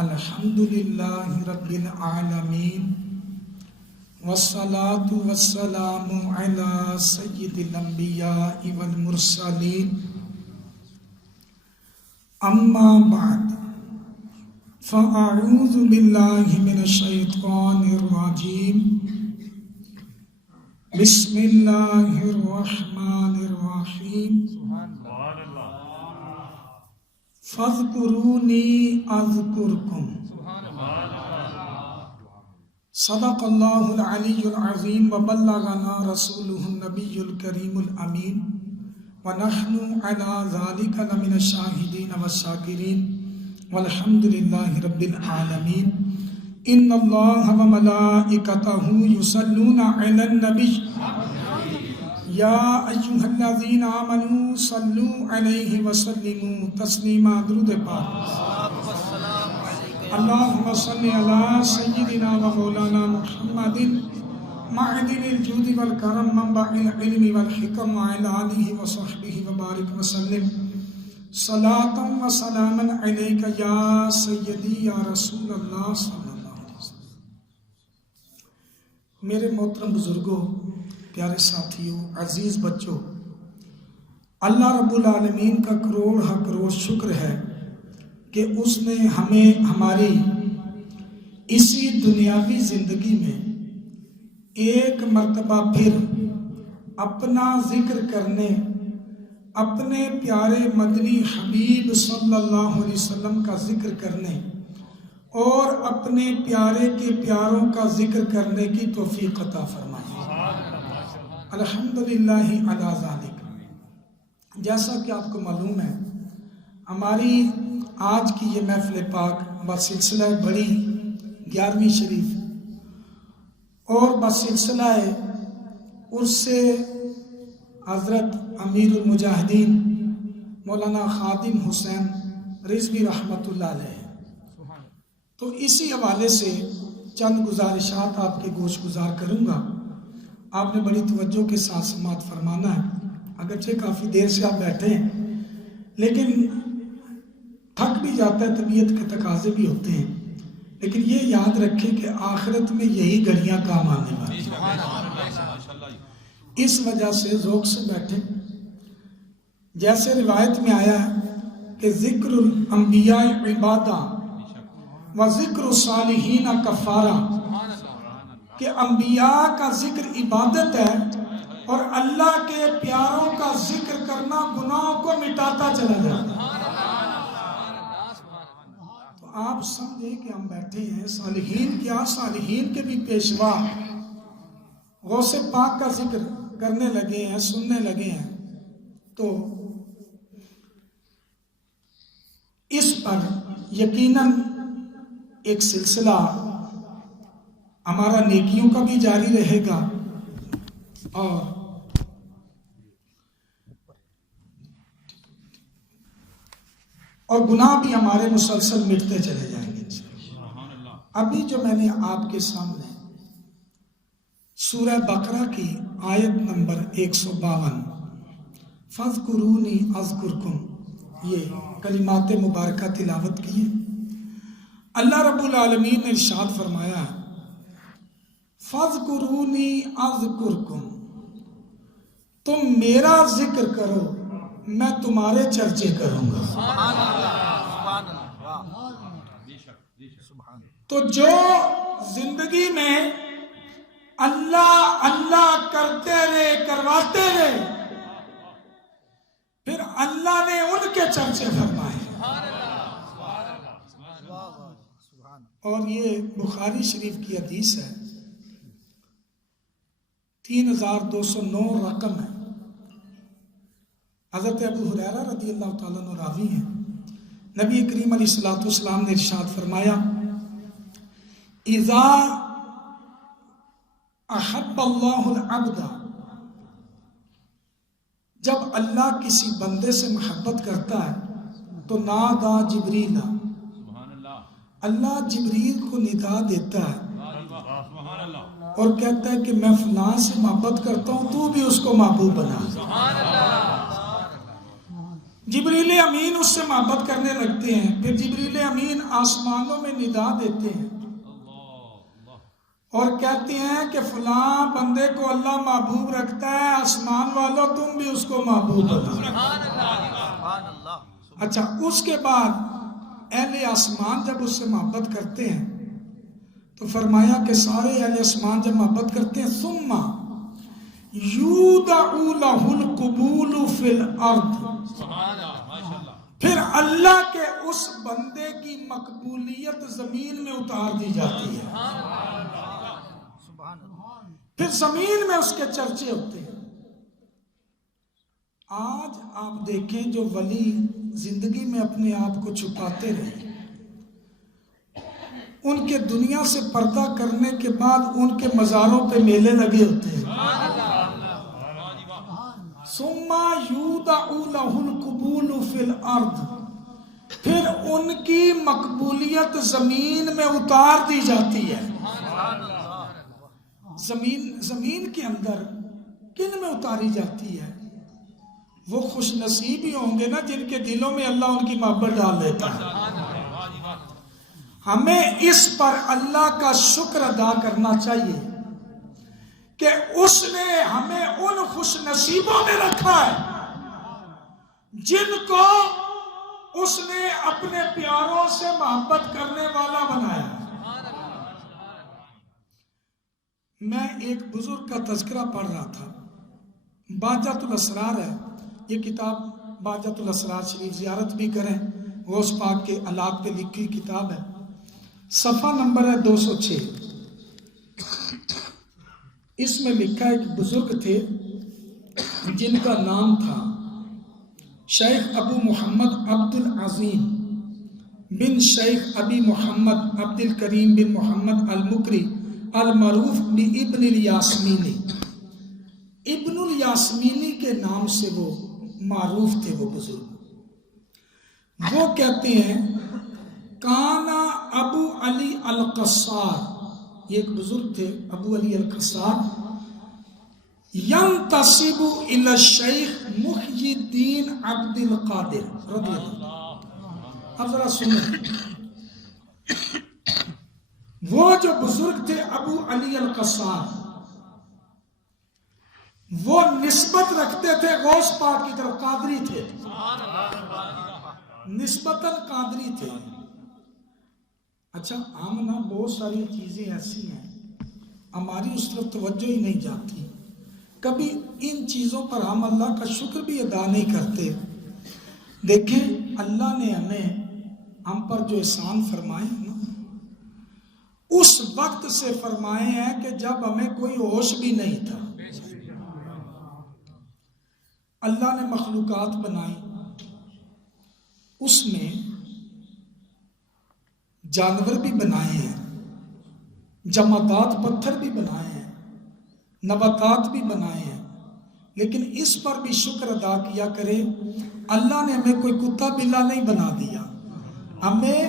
الحمدللہ رب العالمین والصلاة والسلام علی سید الانبیاء والمرسلین اما بعد فاعوذ باللہ من الشیطان الرجیم بسم اللہ الرحمن الرحیم فاذکرونی اذکرکم صدق اللہ العلی العظیم وبلغنا رسولہ النبی الکریم الامین ونحن علی ذلک لمن الشاہدین والشاکرین والحمد للہ رب العالمین ان اللہ وملائکتہ یصلون علی النبی یا ایھا الذین آمنوا صلوا علیہ وسلموا تسلیما درود پاک اللہم صلی علی سیدنا و مولانا محمد معدن الجود والکرم منبع العلم والحکم وعلی آلہ وصحبہ وبارک وسلم صلاة و سلاما علیک یا سیدی یا رسول اللہ صلی اللہ علیہ وسلم۔ میرے محترم بزرگوں، پیارے ساتھیوں، عزیز بچوں، اللہ رب العالمین کا کروڑ شکر ہے کہ اس نے ہمیں ہماری اسی دنیاوی زندگی میں ایک مرتبہ پھر اپنا ذکر کرنے، اپنے پیارے مدنی حبیب صلی اللہ علیہ وسلم کا ذکر کرنے اور اپنے پیارے کے پیاروں کا ذکر کرنے کی توفیق عطا فرمائی۔ الحمدللہ علی ذالک۔ جیسا کہ آپ کو معلوم ہے، ہماری آج کی یہ محفل پاک بسلسلہ بڑی 11ویں شریف اور بسلسلہ عرس حضرت امیر المجاہدین مولانا خادم حسین رضوی رحمۃ اللہ علیہ، تو اسی حوالے سے چند گزارشات آپ کے گوش گزار کروں گا۔ آپ نے بڑی توجہ کے ساتھ سماعت فرمانا ہے، اگرچہ کافی دیر سے آپ بیٹھے ہیں لیکن تھک بھی جاتا ہے، طبیعت کے تقاضے بھی ہوتے ہیں، لیکن یہ یاد رکھیں کہ آخرت میں یہی گھڑیاں کام آنے والی ہیں، اس وجہ سے ذوق سے بیٹھیں۔ جیسے روایت میں آیا ہے کہ ذکر الانبیاء عبادہ و ذکر الصالحین کفارہ، کہ انبیاء کا ذکر عبادت ہے اور اللہ کے پیاروں کا ذکر کرنا گناہوں کو مٹاتا چلا جاتا ہے۔ تو آپ سمجھیں کہ ہم بیٹھے ہیں، صالحین کیا، صالحین کے بھی پیشوا غوث پاک کا ذکر کرنے لگے ہیں، سننے لگے ہیں، تو اس پر یقیناً ایک سلسلہ ہمارا نیکیوں کا بھی جاری رہے گا اور گناہ بھی ہمارے مسلسل مٹتے چلے جائیں گے انشاءاللہ۔ ابھی جو میں نے آپ کے سامنے سورہ بقرہ کی آیت نمبر 152 فَاذْكُرُونِي أَذْكُرْكُمْ یہ کلمات مبارکہ تلاوت کی ہے۔ اللہ رب العالمین نے ارشاد فرمایا ہے فَاذْكُرُونِي أَذْكُرْكُمْ، تم میرا ذکر کرو میں تمہارے چرچے کروں گا۔ تو جو زندگی میں اللہ اللہ کرتے رہے، کرواتے رہے، پھر اللہ نے ان کے چرچے فرمائے۔ اور یہ بخاری شریف کی حدیث ہے، 3209 رقم ہے۔ حضرت ابو ہریرہ رضی اللہ تعالیٰ عنہ راوی ہیں، نبی کریم علیہ السلام نے ارشاد فرمایا اذا احب اللہ العبد، جب اللہ کسی بندے سے محبت کرتا ہے تو نادا جبریل، اللہ جبریل کو ندا دیتا ہے اور کہتا ہے کہ میں فلاں سے محبت کرتا ہوں، تو بھی اس کو محبوب بنا۔ جبریل امین اس سے محبت کرنے لگتے ہیں. پھر جبریل امین آسمانوں میں ندا دیتے ہیں اور کہتے ہیں کہ فلاں بندے کو اللہ محبوب رکھتا ہے، آسمان والوں تم بھی اس کو محبوب رکھو. اچھا، اس کے بعد اہل آسمان جب اس سے محبت کرتے ہیں تو فرمایا کہ سارے اہل آسمان جب محبت کرتے ہیں ثم یودع لہ القبول فی الارض، پھر اللہ کے اس بندے کی مقبولیت زمین میں اتار دی جاتی ہے، پھر زمین میں اس کے چرچے ہوتے ہیں. آج آپ دیکھیں جو ولی زندگی میں اپنے آپ کو چھپاتے رہے، ان کے دنیا سے پردہ کرنے کے بعد ان کے مزاروں پہ میلے لگے ہوتے ہیں. ثم یودع لہ القبول فی الارض، پھر ان کی مقبولیت زمین میں اتار دی جاتی ہے. زمین کے اندر کن میں اتاری جاتی ہے؟ وہ خوش نصیب ہی ہوں گے نا جن کے دلوں میں اللہ ان کی محبت ڈال دیتا ہے. ہمیں اس پر اللہ کا شکر ادا کرنا چاہیے کہ اس نے ہمیں ان خوش نصیبوں میں رکھا ہے جن کو اس نے اپنے پیاروں سے محبت کرنے والا بنایا. میں ایک بزرگ کا تذکرہ پڑھ رہا تھا، باجت الاسرار ہے یہ کتاب. باجت الاسرار شریف زیارت بھی کریں، غوث پاک کے الاق پہ لکھی کتاب ہے. صفحہ نمبر ہے 206. اس میں لکھا ایک بزرگ تھے جن کا نام تھا شیخ ابو محمد عبد العظیم بن شیخ ابی محمد عبد الکریم بن محمد المکری المعروف بابن الیاسمینی. ابن الیاسمینی کے نام سے وہ معروف تھے. وہ بزرگ وہ کہتے ہیں کانا ابو علی القصار، یہ ایک بزرگ تھے ابو علی القصار، ینتسب الی الشیخ محی الدین عبد القادر رضی اللہ. اب ذرا سنیں، وہ جو بزرگ تھے ابو علی القصار، وہ نسبت رکھتے تھے غوث پاک کی طرف، قادری تھے، نسبتاً قادری تھے. اچھا، ہم نا بہت ساری چیزیں ایسی ہیں ہماری اس طرف توجہ ہی نہیں جاتی، کبھی ان چیزوں پر ہم اللہ کا شکر بھی ادا نہیں کرتے. دیکھیں اللہ نے ہم پر جو احسان فرمائے ہیں نا، اس وقت سے فرمائے ہیں کہ جب ہمیں کوئی ہوش بھی نہیں تھا. اللہ نے مخلوقات بنائی، اس میں جانور بھی بنائے ہیں، جمادات پتھر بھی بنائے ہیں، نباتات بھی بنائے ہیں، لیکن اس پر بھی شکر ادا کیا کرے. اللہ نے ہمیں کوئی کتا بلا نہیں بنا دیا، ہمیں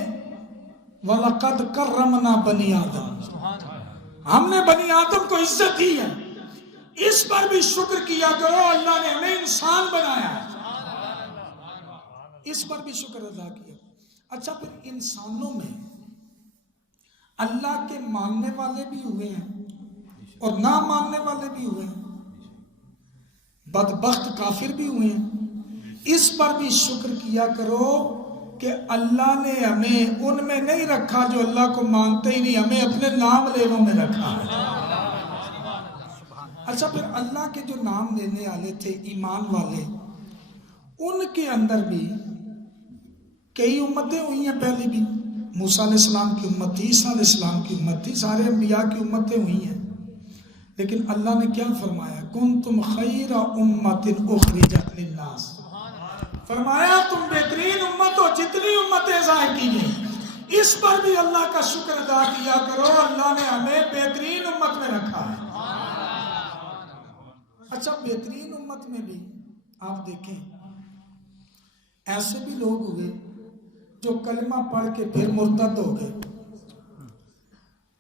وَلَقَدْ كَرَّمْنَا بَنِي آدم، ہم نے بنی آدم کو عزت دی ہے. اس پر بھی شکر کیا کرو، اللہ نے ہمیں انسان بنایا ہے، اس پر بھی شکر ادا کیا. اچھا، پھر انسانوں میں اللہ کے ماننے والے بھی ہوئے ہیں اور نہ ماننے والے بھی ہوئے ہیں، بدبخت کافر بھی ہوئے ہیں. اس پر بھی شکر کیا کرو کہ اللہ نے ہمیں ان میں نہیں رکھا جو اللہ کو مانتے ہی نہیں، ہمیں اپنے نام لینوں میں رکھا ہے. اچھا، پھر اللہ کے جو نام لینے والے تھے ایمان والے، ان کے اندر بھی کئی امتیں ہوئی ہیں. پہلے بھی موسیٰ علیہ السلام کی امت تھی، عیسیٰ علیہ السلام کی امت تھی، سارے انبیاء کی امتیں ہوئی ہیں. لیکن اللہ نے کیا فرمایا؟ کنتم خیر امت اخرجت للناس، فرمایا تم بہترین امت ہو جتنی امتیں ظاہر کی گئی. اس پر بھی اللہ کا شکر ادا کیا کرو، اللہ نے ہمیں بہترین امت میں رکھا ہے. اچھا، بہترین امت میں بھی آپ دیکھیں ایسے بھی لوگ ہوئے جو کلمہ پڑھ کے پھر مرتد ہو گئے.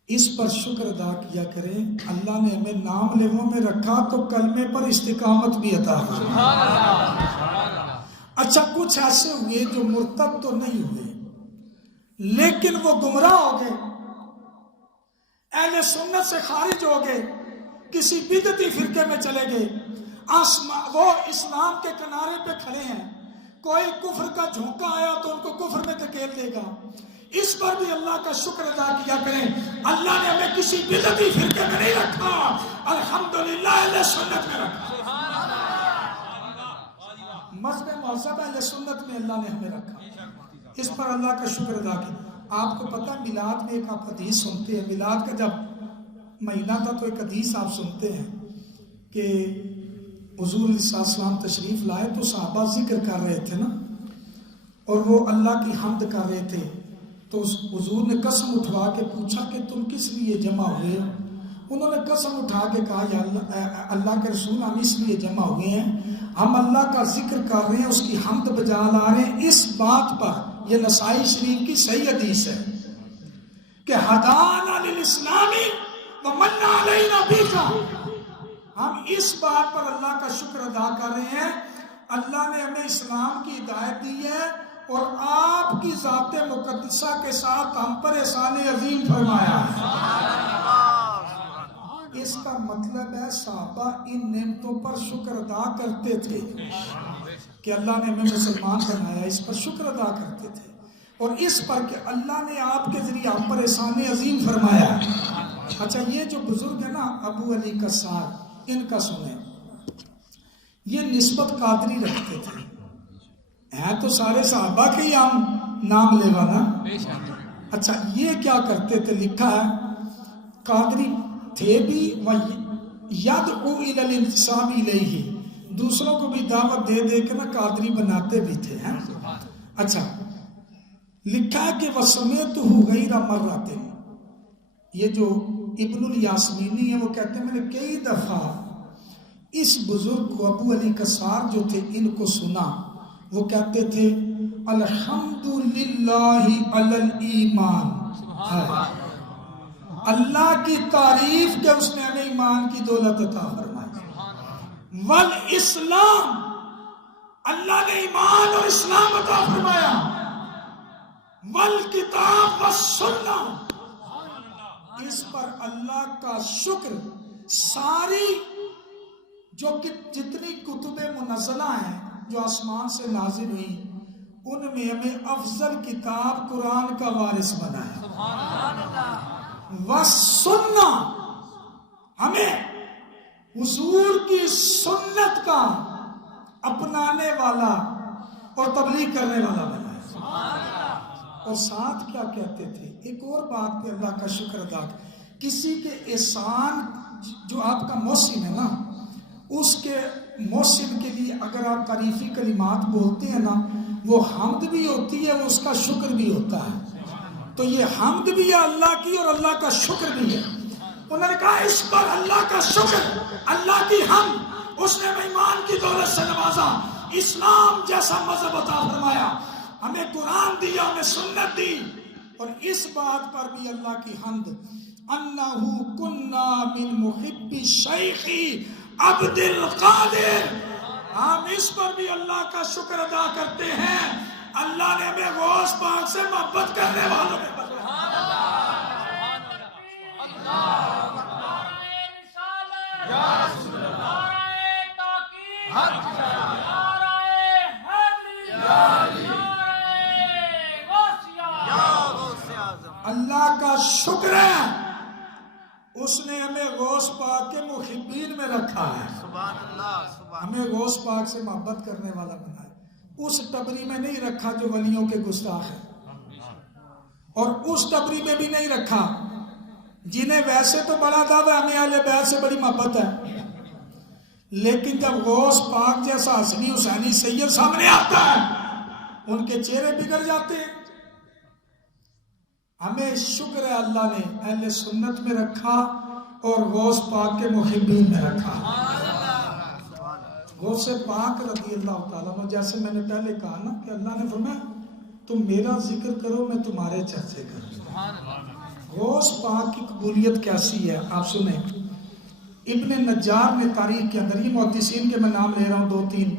اس پر شکر ادا کیا کریں، اللہ نے ہمیں نام لیووں میں رکھا تو کلمے پر استقامت بھی عطا فرمائے. اچھا کچھ ایسے ہوئے جو مرتد تو نہیں ہوئے لیکن وہ گمراہ ہو گئے، اہل سنت سے خارج ہو گئے، کسی بدعتی فرقے میں چلے گئے، وہ اسلام کے کنارے پہ کھڑے ہیں، کوئی کفر کا جھونکا آیا تو ان کو کفر میں دھکیل دے گا، اس پر بھی اللہ کا شکر ادا کیا کریں، اللہ نے ہمیں کسی بدعتی فرقے میں نہیں رکھا، الحمدللہ اہل سنت میں رکھا، مذہب مہذب اہل سنت میں اللہ نے ہمیں رکھا، اس پر اللہ کا شکر ادا کیا۔ آپ کو پتہ میلاد میں ایک آپ حدیث سنتے ہیں، میلاد کا جب مہینہ تھا تو ایک حدیث آپ سنتے ہیں کہ حضور صلی اللہ علیہ وسلم تشریف لائے تو صحابہ ذکر کر رہے تھے نا، اور وہ اللہ کی حمد کر رہے تھے، تو حضور نے قسم اٹھا کے پوچھا کہ تم کس لیے جمع ہوئے؟ انہوں نے قسم اٹھا کے کہا یا اللہ کے رسول ہم اس لیے جمع ہوئے ہیں، ہم اللہ کا ذکر کر رہے ہیں، اس کی حمد بجا لا رہے ہیں، اس بات پر، یہ نسائی شریف کی صحیح حدیث ہے کہ ہدانا للاسلام ومن علینا بکا، ہم اس بات پر اللہ کا شکر ادا کر رہے ہیں، اللہ نے ہمیں اسلام کی ہدایت دی ہے اور آپ کی ذات مقدسہ کے ساتھ ہم پر احسان عظیم فرمایا ہے۔ اس کا مطلب ہے صحابہ ان نعمتوں پر شکر ادا کرتے تھے کہ اللہ نے ہمیں مسلمان بنایا، اس پر شکر ادا کرتے تھے، اور اس پر کہ اللہ نے آپ کے ذریعے ہم پر احسان عظیم فرمایا۔ اچھا یہ جو بزرگ ہیں نا ابو علی قصار، ان کا سنیں، یہ نسبت قادری رکھتے تھے، ہیں تو سارے صحابہ کے ہی ہم نام لیوا نا۔ اچھا یہ کیا کرتے تھے، لکھا ہے قادری تھے بھی وَيَدْعُو إِلَى الْإِنْتِسَابِ إِلَيْهِ، دوسروں کو بھی دعوت دے دے کے نا قادری بناتے بھی تھے ہیں۔ اچھا لکھا ہے کہ وَسَمِعْتُهُ غَيْرَ مَرَّةٍ، یہ جو ابن الیاسمینی ہے وہ کہتے ہیں میں نے کئی دفعہ اس بزرگ کو ابو علی قصار جو تھے ان کو سنا، وہ کہتے تھے الحمدللہ علی الایمان، اللہ کی تعریف کہ اس نے ہمیں ایمان کی دولت عطا فرمائی، والاسلام، اللہ نے ایمان اور اسلام عطا فرمایا، والکتاب والسنہ، اس پر اللہ کا شکر، ساری جو جتنی کتب منزلہ ہیں جو آسمان سے نازل ہوئی ان میں ہمیں افضل کتاب قرآن کا وارث بنایا، والسنہ، ہمیں حضور کی سنت کا اپنانے والا اور تبلیغ کرنے والا بنایا، اور ساتھ کیا کہتے تھے، ایک اور بات پہ اللہ کا شکر ادا، کسی کے احسان، جو آپ کا محسن ہے نا، اس کے محسن کے لیے اگر آپ تعریفی کلمات بولتے ہیں نا، وہ حمد بھی ہوتی ہے، وہ اس کا شکر بھی ہوتا ہے، تو یہ حمد بھی ہے اللہ کی اور اللہ کا شکر بھی ہے۔ انہوں نے کہا اس پر اللہ کا شکر، اللہ کی حمد، اس نے ہمیں ایمان کی دولت سے نوازا، اسلام جیسا مذہب عطا فرمایا، ہمیں قرآن دیا، ہمیں سنت دی، اور اس بات پر بھی اللہ کی حمد، انہو کننا من محب الشیخ عبد القادر، ہم اس پر بھی اللہ کا شکر ادا کرتے ہیں، اللہ نے ہمیں غوث پاک سے محبت کرنے والوں میں بنایا۔ اللہ کا شکر ہے اس نے ہمیں غوث پاک کے محبین میں رکھا ہے، ہمیں غوث پاک سے محبت کرنے والا بنایا، اس ٹبری میں نہیں رکھا جو ولیوں کے گستاخ ہے، اور اس ٹبری میں بھی نہیں رکھا جنہیں ویسے تو بڑا دعویٰ ہمیں اہل بیت سے بڑی محبت ہے، لیکن جب غوث پاک جیسا حسنی حسینی سید سامنے آتا ہے ان کے چہرے بگڑ جاتے ہیں۔ ہمیں شکر ہے اللہ نے اہل سنت میں رکھا اور غوث پاک کے محبین میں رکھا۔ غوث پاک رضی اللہ تعالیٰ عنہ، جیسے میں نے پہلے کہا نا کہ اللہ نے فرمایا تم میرا ذکر کرو میں تمہارے چرچے کروں۔ غوث پاک کی قبولیت کیسی ہے آپ سنیں، ابن نجار نے تاریخ کے اندر، یہ محدثین کے میں نام لے رہا ہوں دو تین،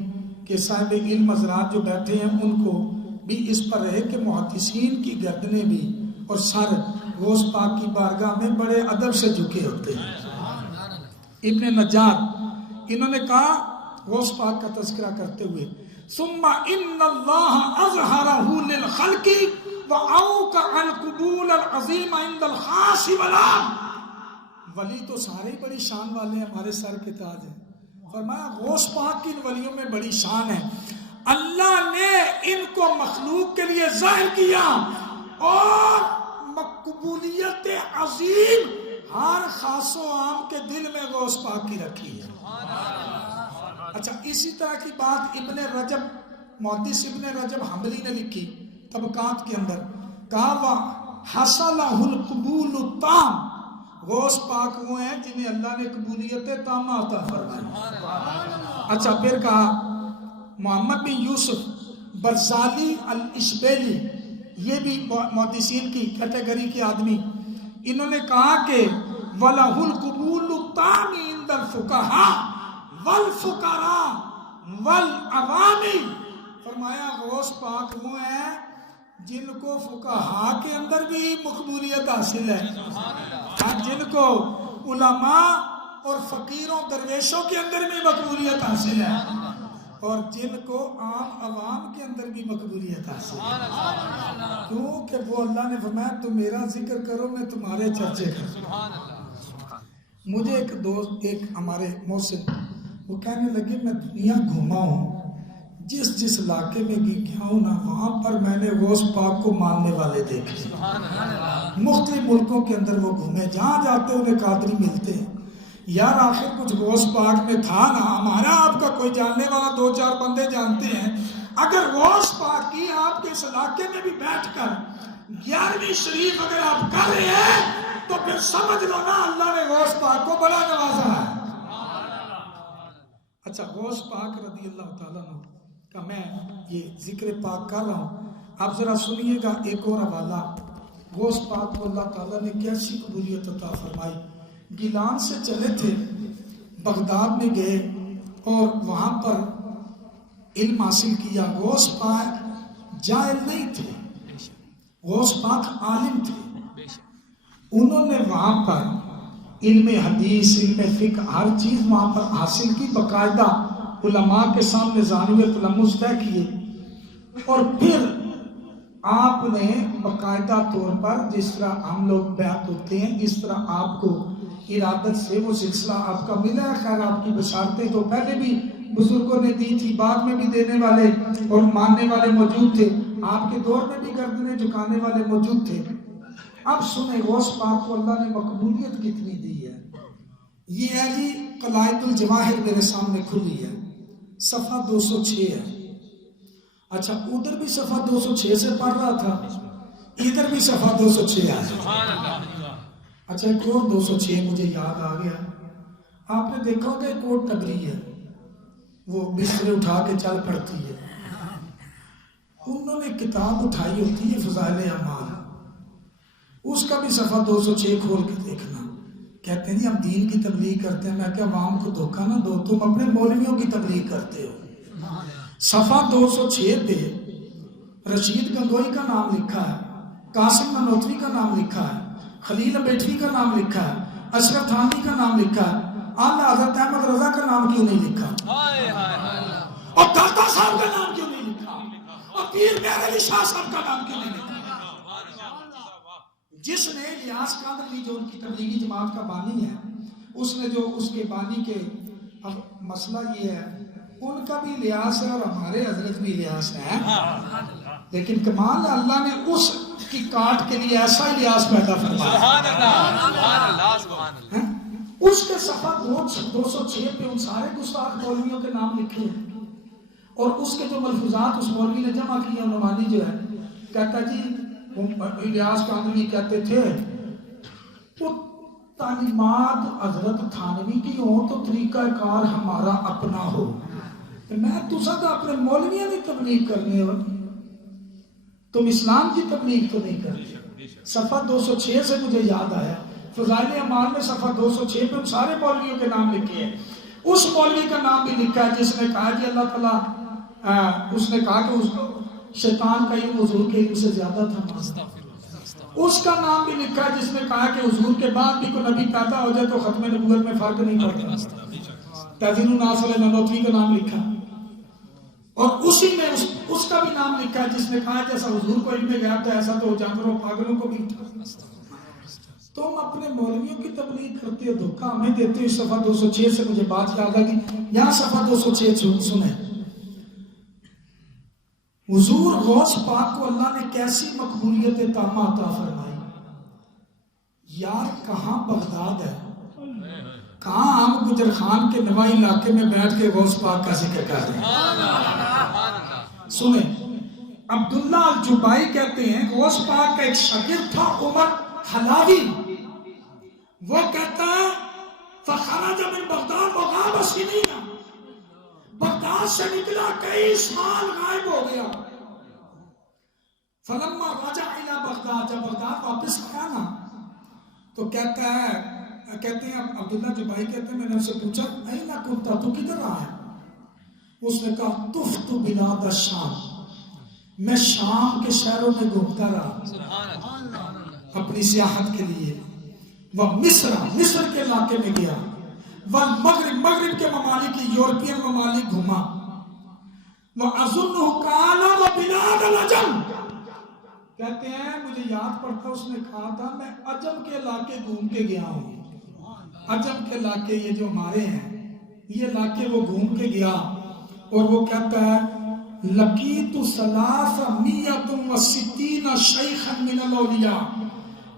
کہ صاحب علم حضرات جو بیٹھے ہیں ان کو بھی اس پر رہے کہ محدثین کی گردنیں بھی اور سر غوث پاک کی بارگاہ میں بڑے ادب سے جھکے ہوتے ہیں. ابن نجار انہوں نے کہا غوث پاک کا تذکرہ کرتے ہوئے ثم ان اللہ اظہرہ للخلق وَأَوْقَعَ الْقُبُولَ الْعَظِيمَ عِنْدَ الْخَاصِ وَالْعَامِ. ولی تو سارے بڑی شان والے ہیں، ہمارے سر کے تاج ہیں. فرمایا غوث پاک کی ان ولیوں میں بڑی شان ہے، اللہ نے ان کو مخلوق کے لیے ظاہر کیا اور مقبولیت عظیم ہر خاص و عام کے دل میں غوث پاک کی رکھی ہے. اچھا اسی طرح کی بات ابن رجب محدث ابن رجب حنبلی نے لکھی طبقات کے اندر، کہا حَصَلَهُ الْقُبُولُ التَّامُ. غوث پاک وہ ہیں جنہیں اللہ نے قبولیت تامہ عطا فرمائی. اچھا پھر کہا محمد بن یوسف برزالی الاشبیلی، یہ بھی محدثین کی کیٹیگری کے آدمی، انہوں نے کہا کہ وَلَهُ الْقُبُولُ التَّامِ عِنْدَ الْفُقَهَاءِ وَالْفُقَرَاءِ وَالْعَوَامِ. فرمایا غوث پاک وہ ہیں جن کو فقہاء کے اندر بھی مقبولیت حاصل ہے، جن کو علماء اور فقیروں درویشوں کے اندر بھی مقبولیت حاصل ہے، اور جن کو عام عوام کے اندر بھی مقبولیت حاصل ہے. کیونکہ وہ اللہ نے فرمایا تم میرا ذکر کرو میں تمہارے چرچے کروں. مجھے ایک دوست ایک ہمارے محسن وہ کہنے لگے میں دنیا گھوما ہوں، جس علاقے میں گیا ہوں نا وہاں پر میں نے غوث پاک کو ماننے والے دیکھے. مختلف ملکوں کے اندر وہ گھومے، جہاں جاتے انہیں قادری ملتے ہیں. یار آخر کچھ غوث پاک میں تھا نا، ہمارا آپ کا کوئی جاننے والا 2-4 بندے جانتے ہیں. اگر غوث پاک کی آپ کے اس علاقے میں بھی بیٹھ کر 11ویں شریف اگر آپ کر رہے ہیں تو پھر سمجھ لو نا اللہ نے غوث پاک کو بڑا نوازا ہے. اچھا غوث پاک رضی اللہ تعالیٰ عنہ کا میں یہ ذکر پاک کر رہا ہوں، آپ ذرا سنیے گا ایک اور حوالہ. غوث پاک کو اللہ تعالیٰ نے کیسی قبولیت عطا فرمائی. گیلان سے چلے تھے، بغداد میں گئے اور وہاں پر علم حاصل کیا. غوث پاک جاہل نہیں تھے، غوث پاک عالم تھے. انہوں نے وہاں پر علم حدیث، علم فقہ، ہر چیز وہاں پر حاصل کی. باقاعدہ علماء کے سامنے زانوی تلمذ طے کیے اور پھر آپ نے باقاعدہ طور پر جس طرح ہم لوگ بیعت ہوتے ہیں اس طرح آپ کو ارادت سے وہ سلسلہ آپ کا ملا ہے. خیر آپ کی بشارتیں تو پہلے بھی بزرگوں نے دی تھی، بعد میں بھی دینے والے اور ماننے والے موجود تھے، آپ کے دور میں بھی گردنیں جھکانے والے موجود تھے. اب سنیں غوث پاک کو اللہ نے مقبولیت کتنی دی ہے. یہ ہے جی قلائد الجواہر میرے سامنے کھلی ہے، صفحہ 206 ہے. اچھا ادھر بھی صفحہ 206 سے پڑھ رہا تھا، ادھر بھی صفحہ 206 ہے. اچھا ایک اور 206 مجھے یاد آ گیا. آپ نے دیکھا ہوگا ایک اور ٹبری ہے، وہ بسترے اٹھا کے چل پڑتی ہے. انہوں نے کتاب اٹھائی ہوتی ہے فضائل اعمال، اس کا بھی صفحہ 206 کھول کے دیکھنا. کہتے ہیں جی ہم دین کی تبلیغ کرتے ہیں. میں کہ عوام کو دھوکہ نہ دو، تم اپنے مولویوں کی تبلیغ کرتے ہو. صفحہ 206 پہ رشید گنگوئی کا نام لکھا ہے، قاسم نانوتوی کا نام لکھا ہے، خلیل بیٹھوی کا نام لکھا ہے، اشرف تھانوی کا نام لکھا ہے. اعلیٰ حضرت احمد رضا کا نام کیوں نہیں لکھا؟ اور داتا صاحب کا نام کیوں نہیں لکھا؟ اور پیر میرے علی شاہ صاحب کا نام کیوں نہیں لکھا؟ جس نے الیاس قادری جو ان کی تبلیغی جماعت کا بانی ہے، اس نے جو اس کے بانی کے اب مسئلہ یہ ہے ان کا بھی الیاس ہے اور ہمارے حضرت بھی الیاس ہے، لیکن کمال اللہ نے اس کی کاٹ کے لیے ایسا الیاس پیدا فرمایا. اس کے صفحہ 206 پہ ان سارے گستاخ مولویوں کے نام لکھے ہیں اور اس کے جو ملفوظات اس مولوی نے جمع کیا. نعمانی جو ہے کہتا جی الیاس قادری کہتے تھے وہ تعلیمات حضرت تھانوی کی ہو تو طریقہ کار ہمارا اپنا ہو. میں تسا تو اپنے مولویوں کی تبلیغ کرنے ہو، تم اسلام کی تبلیغ تو نہیں کرتے. صفحہ 206 سے مجھے یاد آیا فضائل اعمال میں صفحہ 206 پہ سارے مولویوں کے نام لکھے ہیں. اس مولوی کا نام بھی لکھا ہے جس نے کہا جی اللہ تعالیٰ اس نے کہا کہ اس کو شیطان کا علم حضور کے علم سے زیادہ تھا. اس کا نام بھی لکھا ہے جس نے کہا کہ حضور کے بعد بھی کوئی نبی پیدا ہو جائے تو ختم نبوت میں فرق نہیں پڑتا. تہذین الناس علیہ نانوتوی کا نام لکھا اور اسی میں اس کا بھی نام لکھا ہے جس نے کہا جیسا حضور کو علم غیب تھا ایسا تو جانوروں پاگلوں کو بھی تھا. تم اپنے مولویوں کی تبلیغ کرتے ہو، دھوکہ ہمیں دیتے ہو. صفحہ 206 سے مجھے بات یاد آ گئی. یہاں صفحہ 206 سنیں. حضور غوث پاک کو اللہ نے کیسی مقبولیت تامہ عطا فرمائی. یار کہاں بغداد ہے، کہاں ہم گجر خان کے نوائی علاقے میں بیٹھ کے غوث پاک کا ذکر کر رہے ہیں. سنیں، عبداللہ الجبائی کہتے ہیں غوث پاک کا ایک شاگرد تھا عمر حلاوی. وہ کہتا ہے فخرج من بغداد وغاب سنین، بغداد سے نکلا کئی سال غائب ہو گیا. فلما رجع الى بغداد، جب بغداد واپس آیا نا تو کہتا ہے، کہتے ہیں عبداللہ جبائی کہتے ہیں میں نے اسے پوچھا اینا کنتا، تو کدھر رہا ہے؟ اس نے کہا طفت بلاد الشام، میں شام کے شہروں میں گھومتا رہا اپنی سیاحت کے لیے. وہ مصر کے علاقے میں گیا. وہ مغرب کے ممالک کی یورپین ممالک گھوما. وہ اظنہ قال و بلاد العجم، کہتے ہیں مجھے یاد پڑتا اس نے کہا تھا میں عجم کے علاقے گھوم کے گیا ہوں. عجم کے علاقے یہ جو ہمارے ہیں یہ علاقے وہ گھوم کے گیا. اور وہ کہتا ہے لقیت 360 شیخا من الاولیاء،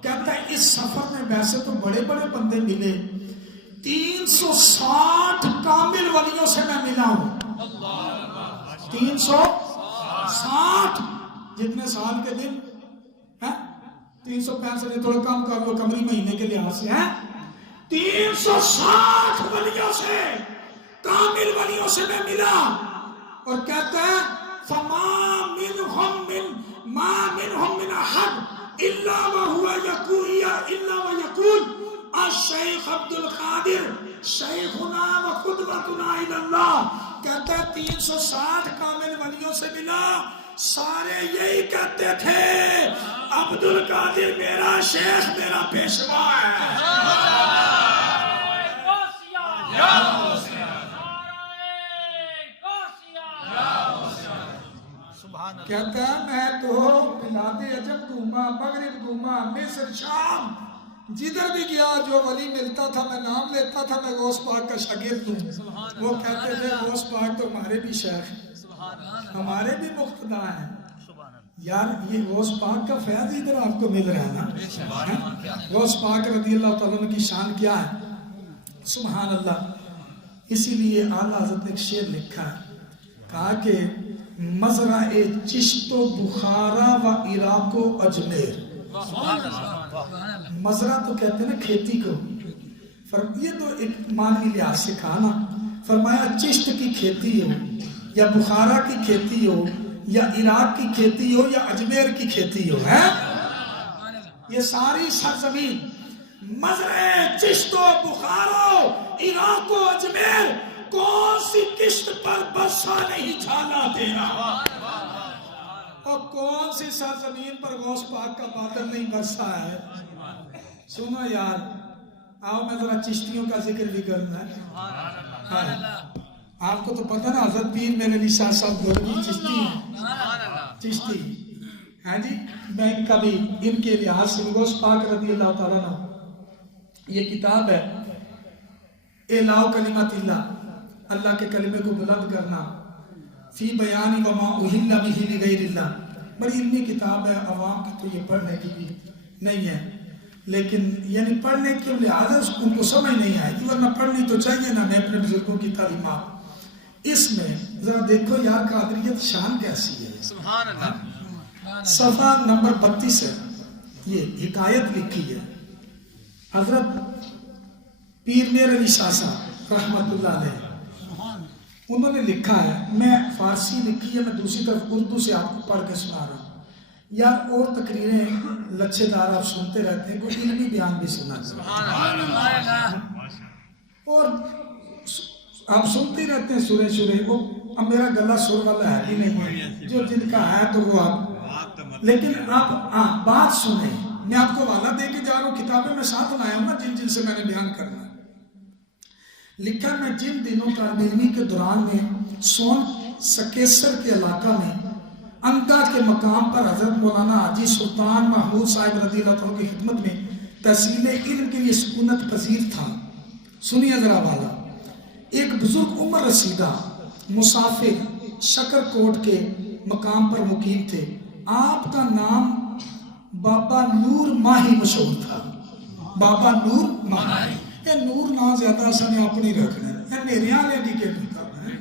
کہتا ہے اس سفر میں ویسے تو بڑے بڑے بندے ملے، 360 کامل ولیوں سے میں ملا ہوں. 360 جتنے سال کے دن ہیں، 365 تھوڑا کم کر لو قمری مہینے کے لحاظ سے ہیں. 360 ولیوں سے، کامل ولیوں سے میں ملا. اور کہتا ہے فما منهم من احد الا وهو يقول الشیخ عبد القادر شیخنا و قدوتنا الی اللہ. کہتا ہے 360 کامل ولیوں سے ملا، سارے یہی کہتے تھے عبد القادر میرا شیخ، میرا پیشوا ہے. کہتا ہے میں تو بلاد عجم گھوما، مغرب گھوما، مصر، شام، جدھر بھی گیا جو ولی ملتا تھا میں نام لیتا تھا میں غوث پاک کا شاگرد ہوں. وہ کہتے تھے غوث پاک تو ہمارے بھی شیخ ہیں، ہمارے بھی مقتدا ہیں. یار یہ غوث پاک کا فیض ادھر آپ کو مل رہا ہے نا. غوث پاک رضی اللہ تعالیٰ عنہ کی شان کیا ہے، سبحان اللہ. اسی لیے اعلیٰ حضرت نے ایک شعر لکھا ہے، کہا کہ مزرع چشت و بخارا و عراق و اجمیر. مزرع تو کہتے ہیں نا کھیتی کو، یہ تو ایک معنی لحاظ سے کہا نا. فرمایا چشت کی کھیتی ہو یا بخارا کی کھیتی ہو یا عراق کی کھیتی ہو یا اجمیر کی کھیتی ہو، ہے یہ ساری سرزمین مزرع چشت و بخارا عراق و اجمیر کون سی کشت پر برسا نہیں چھالا دینا، اور کون سی سرزمین پر غوث پاک کا بادل نہیں برسا ہے. سنو یار، آؤ میں ذرا چشتیوں کا ذکر بھی کرنا ہے. آپ کو تو پتہ نا حضرت پیر میرے علی شاہ صاحب گولوی چشتی ہیں، چشتی ہیں جی. میں کبھی ان کے لحاظ سے غوث پاک رضی اللہ تعالیٰ عنہ، یہ کتاب ہے اعلاء کلمت اللہ، اللہ کے کلمے کو بلند کرنا، فی بیان وما اہل بہ لغیر اللہ. بڑی علمی کتاب ہے، عوام کی تو یہ پڑھنے کی بھی نہیں ہے، لیکن یعنی پڑھنے کے لحاظ ان کو سمجھ نہیں آئے گی، ورنہ پڑھنی تو چاہیے نا. میں اپنے بزرگوں کی تعلیمات اس میں ذرا دیکھو یار قادریت شان کیسی ہے. سبحان اللہ. صفحہ نمبر 32 ہے، یہ حکایت لکھی ہے حضرت پیر میر علی شاہ صاحب رحمت اللہ علیہ. انہوں نے لکھا ہے، میں فارسی لکھی ہے، میں دوسری طرف اردو سے آپ کو پڑھ کے سنا رہا ہوں. یار اور تقریریں لچھے دار آپ سنتے رہتے ہیں، کوئی علمی بیان بھی سنا. اور آپ سنتے رہتے ہیں سورے سورے، وہ اب میرا گلا سر والا ہے بھی نہیں، جو جن کا ہے تو وہ آپ، لیکن آپ بات سنیں، میں آپ کو حوالہ دے کے جا رہا ہوں، کتابیں میں ساتھ لایا ہوں نا جن جن سے میں نے بیان کرنا ہے۔ لکھا میں جن دنوں طالب علمی کے دوران میں سون سکیسر کے علاقہ میں انگا کے مقام پر حضرت مولانا حاجی سلطان محمود صاحب رضی اللہ عنہ کی خدمت میں تحصیل علم کے لیے سکونت پذیر تھا۔ سنیے ذرا والا، ایک بزرگ عمر رسیدہ مسافر شکر کوٹ کے مقام پر مقیم تھے۔ آپ کا نام بابا نور ماہی مشہور تھا، بابا نور ماہی۔ یہ نور نام زیادہ آسانی اپنی رکھنا ہے، یہ میرے یہاں لے کے کرنا ہے۔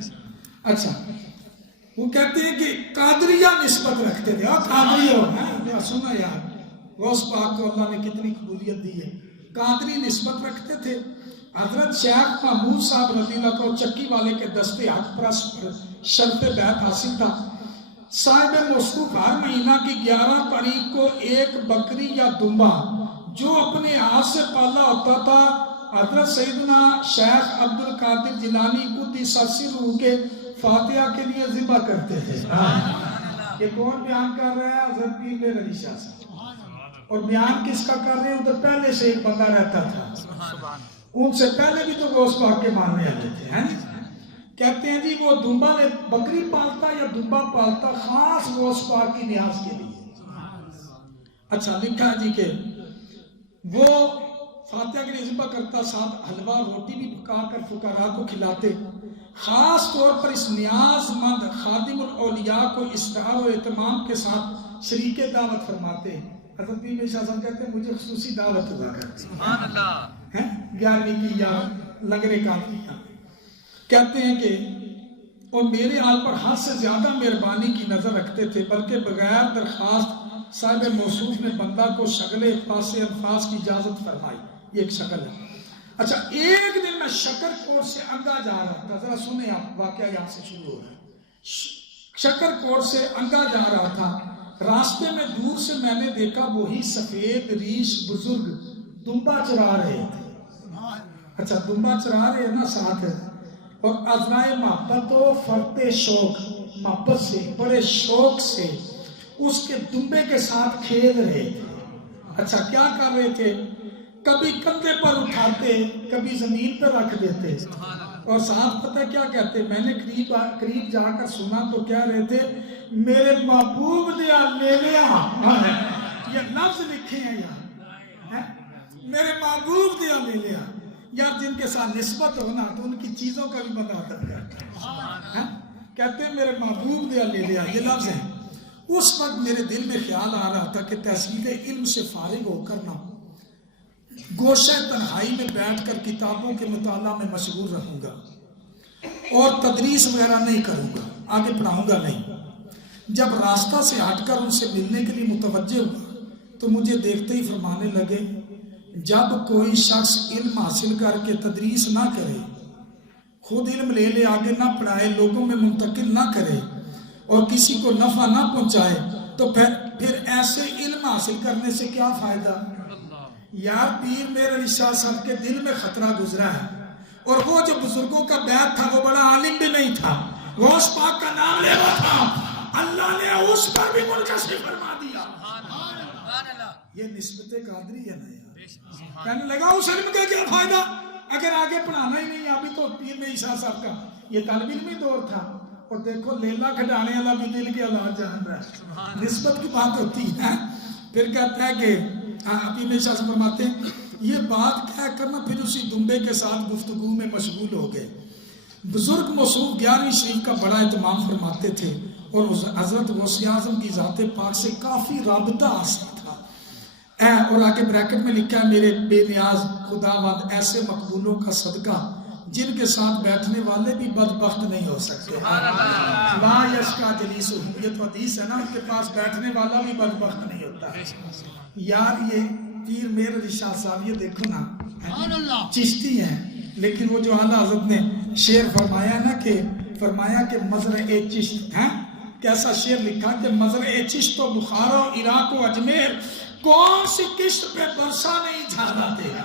اچھا، وہ کہتے ہیں کہ قادریہ نسبت رکھتے تھے، قادری ہو سنا یار، غوث پاک کو اللہ نے کتنی قبولیت دی ہے، قادری نسبت رکھتے تھے۔ حضرت شیخ محمود صاحب رضی اللہ کو چکی والے کے دستے حق پرست پر شرف بیعت حاصل تھا۔ صاحب موصوف ہر مہینہ کی 11 تاریخ کو ایک بکری یا دمبا جو اپنے ہاتھ سے پالا ہوتا تھا حضرت سیدنا شیخ عبدالقادر جیلانی قدس سرہ کے فاتحہ کے لیے ذبح کرتے تھے۔ یہ کون بیان کر رہا ہے؟ حضرت پیر میر علی شاہ صاحب۔ اور بیان کس کا کر رہے ہیں؟ ادھر پہلے سے ایک بندہ رہتا تھا، ان سے پہلے بھی تو غوث پاک کے ماننے والے تھے۔ کہتے ہیں جی وہ دمبا نے بکری پالتا یا دمبا پالتا خاص غوث پاک کی نیاز کے لیے۔ اچھا لکھا جی کہ وہ فاتحہ کے لیے ذبح کرتا، ساتھ حلوہ روٹی بھی پکا کر فقراء کو کھلاتے۔ خاص طور پر اس نیاز مند خادم الاولیاء کو استعار و اہتمام کے ساتھ شریک دعوت فرماتے۔ حضرت پیر شاہ صاحب کہتے ہیں مجھے خصوصی دعوت ادا کرتے، سبحان اللہ، 11ویں کی یا لنگرے کا کیا، کہتے ہیں کہ اور میرے حال پر حد سے زیادہ مہربانی کی نظر رکھتے تھے، بلکہ بغیر درخواست صاحب موصوف نے بندہ کو شغل پاس الفاظ کی اجازت فرمائی۔ یہ ایک شغل ہے۔ اچھا، ایک دن میں شکر کوٹ سے انگا جا رہا تھا، ذرا سنیں آپ، واقعہ یہاں سے شروع ہو رہا ہے۔ شکر کوٹ سے انگا جا رہا تھا، راستے میں دور سے میں نے دیکھا وہی سفید ریش بزرگ دمبا چرا رہے تھے۔ اچھا، دمبا چرا رہے ہیں نا ساتھ، اور عذرائے محبت و فرط شوق، محبت سے بڑے شوق سے اس کے دمبے کے ساتھ کھیل رہے تھے۔ اچھا، کیا کر رہے تھے؟ کبھی کندھے پر اٹھاتے، کبھی زمین پر رکھ دیتے، اور ساتھ پتہ کیا کہتے؟ میں نے قریب جا کر سنا تو کہہ رہے تھے میرے محبوب دیا لے لیا۔ یہ لفظ لکھے ہیں یہاں، میرے محبوب دیا لے لیا۔ یار جن کے ساتھ نسبت ہونا تو ان کی چیزوں کا بھی بندہ ادب کرتا ہے۔ کہتے ہیں میرے محبوب دیا لے لیا، یہ لفظ ہے۔ اس وقت میرے دل میں خیال آ رہا تھا کہ تحصیل علم سے فارغ ہو کر نہ گوشہ تنہائی میں بیٹھ کر کتابوں کے مطالعہ میں مشغول رہوں گا اور تدریس وغیرہ نہیں کروں گا، آگے پڑھاؤں گا نہیں۔ جب راستہ سے ہٹ کر ان سے ملنے کے لیے متوجہ ہوا تو مجھے دیکھتے ہی فرمانے لگے جب کوئی شخص علم حاصل کر کے تدریس نہ کرے، خود علم لے لے آگے نہ پڑھائے، لوگوں میں منتقل نہ کرے اور کسی کو نفع نہ پہنچائے تو پھر ایسے علم حاصل کرنے سے کیا فائدہ؟ یار پیر میر علی شاہ صاحب کے دل میں خطرہ گزرا ہے، اور وہ جو بزرگوں کا بیعت تھا وہ بڑا عالم بھی نہیں تھا، غوث پاک کا نام لیوا تھا، اللہ نے اس پر بھی منکشف فرما دیا۔ یہ نسبت قادری ہے نا یار، کہنے لگا اس علم کا کیا فائدہ اگر آگے پڑھانا ہی نہیں۔ ابھی تو پیر میر شاہ صاحب کا یہ طالب علمی دور تھا، اور دیکھو لیلا کھڈانے والا بھی دل کے حالات جان رہا ہے، نسبت کی بات ہوتی ہے۔ پھر کہتا ہے کہ پیر میر شاہ صاحب فرماتے ہیں یہ بات کہہ کرنا پھر اسی دمبے کے ساتھ گفتگو میں مشغول ہو گئے۔ بزرگ موصوف 11ویں شریف کا بڑا اہتمام فرماتے تھے اور حضرت غوث اعظم کی ذات پاک سے کافی رابطہ حاصل تھا۔ اور آگے بریکٹ میں لکھا ہے میرے بے نیاز خداوند ایسے مقبولوں کا صدقہ جن کے ساتھ بیٹھنے والے بھی بدبخت نہیں ہو سکتے۔ لا یشکا جلیسہ، یہ تو حدیث ہے نا، ان کے پاس بیٹھنے والا بھی بدبخت نہیں ہوتا۔ یار یہ پیر میر علی شاہ صاحب یہ دیکھو نا چشتی ہیں، لیکن وہ جو اعلیٰ حضرت نے شعر فرمایا نا کہ فرمایا کہ مزرع چشت ہے، کیسا شعر لکھا کہ مزرع چشت و بخارا عراق و اجمیر کون سی قسط پہ برسا نہیں جھاڑا تیرا۔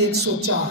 104।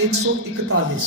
141।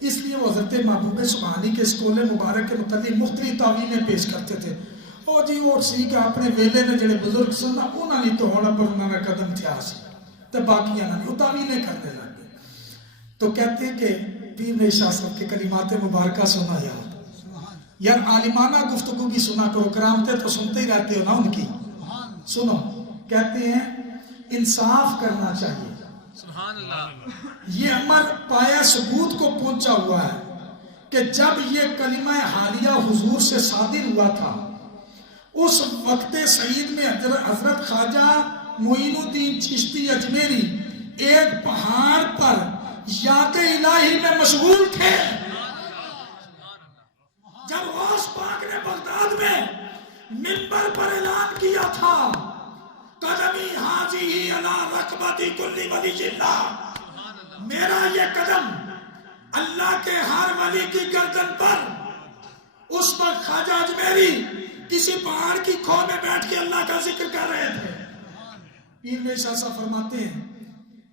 اس لیے وہ حضرت محبوب سبحانی کے اس قول مبارک کے متعلق مختلف تعویلیں پیش کرتے تھے. اور جی اور سی کہ اپنے ویلے نے جڑے بزرگ سن انہوں نے تو ہونا پر انہوں نے قدم تھیا سی تو باقیاں نہیں وہ تعویلیں کرنے لگے. تو کہتے ہیں کہ پیر نے شاہ صاحب کے کلمات مبارکہ سنا یار عالمانہ گفتگو کی سنا کرو, کرامتیں تو سنتے ہی رہتے ہو نا ان کی. سنو, کہتے ہیں انصاف کرنا چاہیے. سبحان اللہ. یہ عمل پایا ثبوت کو پہنچا ہوا ہے کہ جب یہ کلمہ حالیہ حضور سے صادر ہوا تھا اس وقت سعید میں حضرت خواجہ معین الدین چشتی اجمیری ایک پہاڑ پر یاد الہی میں مشغول تھے. جب غوث پاک نے بغداد میں منبر پر اعلان کیا تھا قدمی حاضی علی رقبتی کلی ولی اللہ, میرا یہ قدم اللہ کے ہر ولی کی گردن پر, اس وقت خواجہ اجمیری کسی پہاڑ کی کھو میں بیٹھ کے اللہ کا ذکر کر رہے تھے. پیر میں شاہ صاحب فرماتے ہیں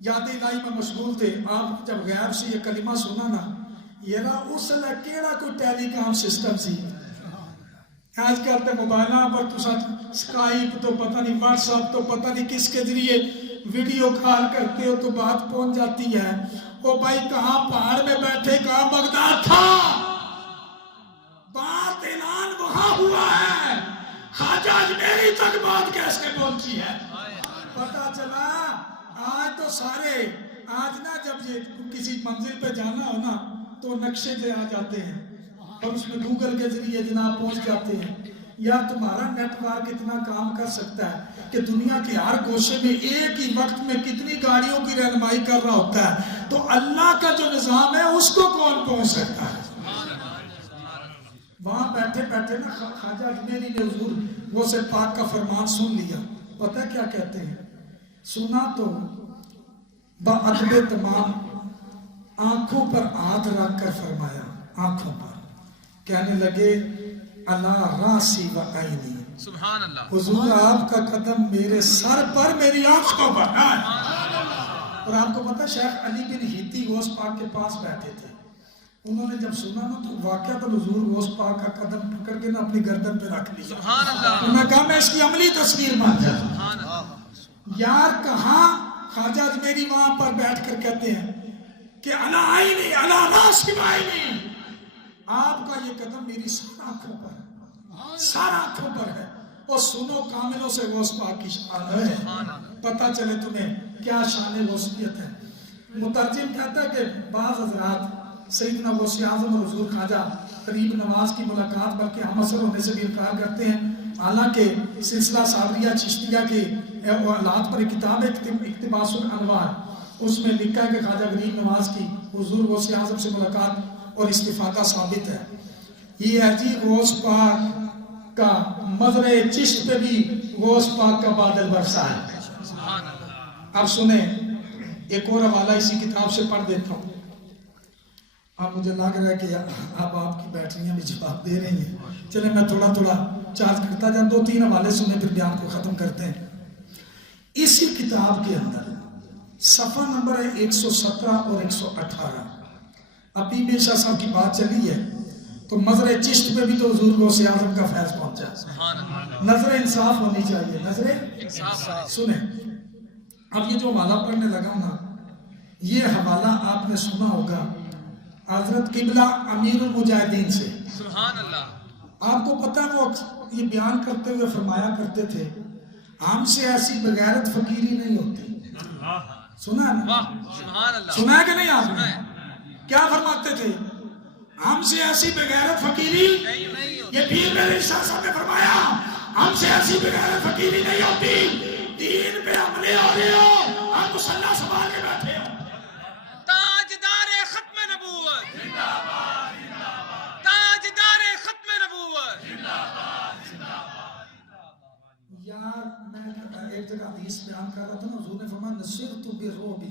یاد الہی میں مشغول تھے. آپ جب غیب سے یہ کلمہ سنا نا, یہ نا اس لئے کیڑا کوئی ٹیلی کام سسٹم سی. آج کل تے موبائلوں پر تو سکائپ تو پتہ نہیں, واٹس ایپ تو پتہ نہیں کس کے ذریعے ویڈیو کال کرتے ہو تو بات پہنچ جاتی ہے. وہ بھائی کہاں پہاڑ میں بیٹھے, کہاں بغداد تھا, بات اعلان وہاں ہوا ہے. خواجہ اجمیری تک بات کیسے پہنچی ہے پتہ چلا. آج تو سارے آج نا جب یہ کسی منزل پہ جانا ہو نا تو نقشے سے آ جاتے ہیں اور اس میں گوگل کے ذریعے جناب پہنچ جاتے ہیں. یار تمہارا نیٹ ورک اتنا کام کر سکتا ہے کہ دنیا کے ہر گوشے میں ایک ہی وقت میں کتنی گاڑیوں کی رہنمائی کر رہا ہوتا ہے, تو اللہ کا جو نظام ہے اس کو کون پہنچ سکتا ہے. وہاں بیٹھے بیٹھے نا خواجہ اجمیری نے حضور غوث پاک کا فرمان سن لیا. پتہ کیا کہتے ہیں, سنا تو بادب تمام آنکھوں پر ہاتھ رکھ کر فرمایا, آنکھوں پر, کہنے لگے الا راسی و عینی, سبحان اللہ. حضور آپ کا قدم میرے سر پر میری آنکھوں پر ہے. اور آپ کو پتہ شیخ علی بن ہیتی غوث پاک کے پاس بیٹھے تھے. انہوں نے جب سنا نا تو واقعہ حضور غوث پاک کا قدم پکڑ کے نا اپنی گردن پہ رکھ لیا. سبحان اللہ. انہوں نے کہا میں اس کی عملی تصویر مان جاتا. یار کہاں خواجہ اجمیری وہاں پر بیٹھ کر کہتے ہیں کہ الا عینی الا راسی و عینی, آپ کا یہ قدم میری سار آنکھوں پر ہے, سار آنکھوں پر ہے. اور سنو کاملوں سے غوث پاک کی شان ہے, پتہ چلے تمہیں کیا شان غوثیت ہے. مترجم کہتا ہے کہ بعض حضرات سیدنا غوث اعظم اور حضور خواجہ قریب نواز کی ملاقات بلکہ ہم اثر ہونے سے بھی انکار کرتے ہیں. حالانکہ سلسلہ صابریہ چشتیہ کے حالات پر ایک کتاب ہے اقتباس الانوار, اس میں لکھا ہے کہ خواجہ غریب نواز کی حضور غوث اعظم سے ملاقات اور استفادہ ثابت ہے. یہ ہے جی غوث پاک کا مزرع چشت پہ بھی غوث پاک کا بادل برسا ہے. اب سنیں ایک اور حوالہ اسی کتاب سے پڑھ دیتا ہوں. اب مجھے لگ رہا ہے کہ اب آپ کی بیٹریاں بھی جواب دے رہی ہیں. چلیں میں تھوڑا تھوڑا چارج کرتا جاؤں, 2-3 حوالے سنیں پھر بیان کو ختم کرتے ہیں. اسی کتاب کے اندر صفحہ نمبر ہے 117 اور 118. ابھی بے شاہ صاحب کی بات چلی ہے تو مزرع چشت پہ بھی تو حضور غوث اعظم کا فیض پہنچا. نظر انصاف ہونی چاہیے, نظر انصاف. سنیں اب یہ جو حوالہ پڑھنے لگا نا, یہ حوالہ آپ نے سنا ہوگا حضرت قبلہ امیر المجاہدین سے. سبحان اللہ. آپ کو پتہ ہے وہ یہ بیان کرتے ہوئے فرمایا کرتے تھے ہم سے ایسی بغیرت فقیری نہیں ہوتی. سنا ہے نا, سنا ہے کہ نہیں آپ نے, کیا فرماتے تھے, ہم سے ایسی بغیرت فقیری, یہ پیر میرے شاہ صاحب نے فرمایا ہم سے ایسی بغیرت فقیری نہیں ہوتی. دین پہ عملے ہو رہے ہو, ہم مسلح سنبھال کے بیٹھے ہو. تاجدار ختم نبوت زندہ باد, تاجدار ختم نبوت زندہ باد, زندہ باد. یار میں ایک جگہ حدیث بیان کر رہا تھا نا, حضور نے فرمایا نصرت بالرعب,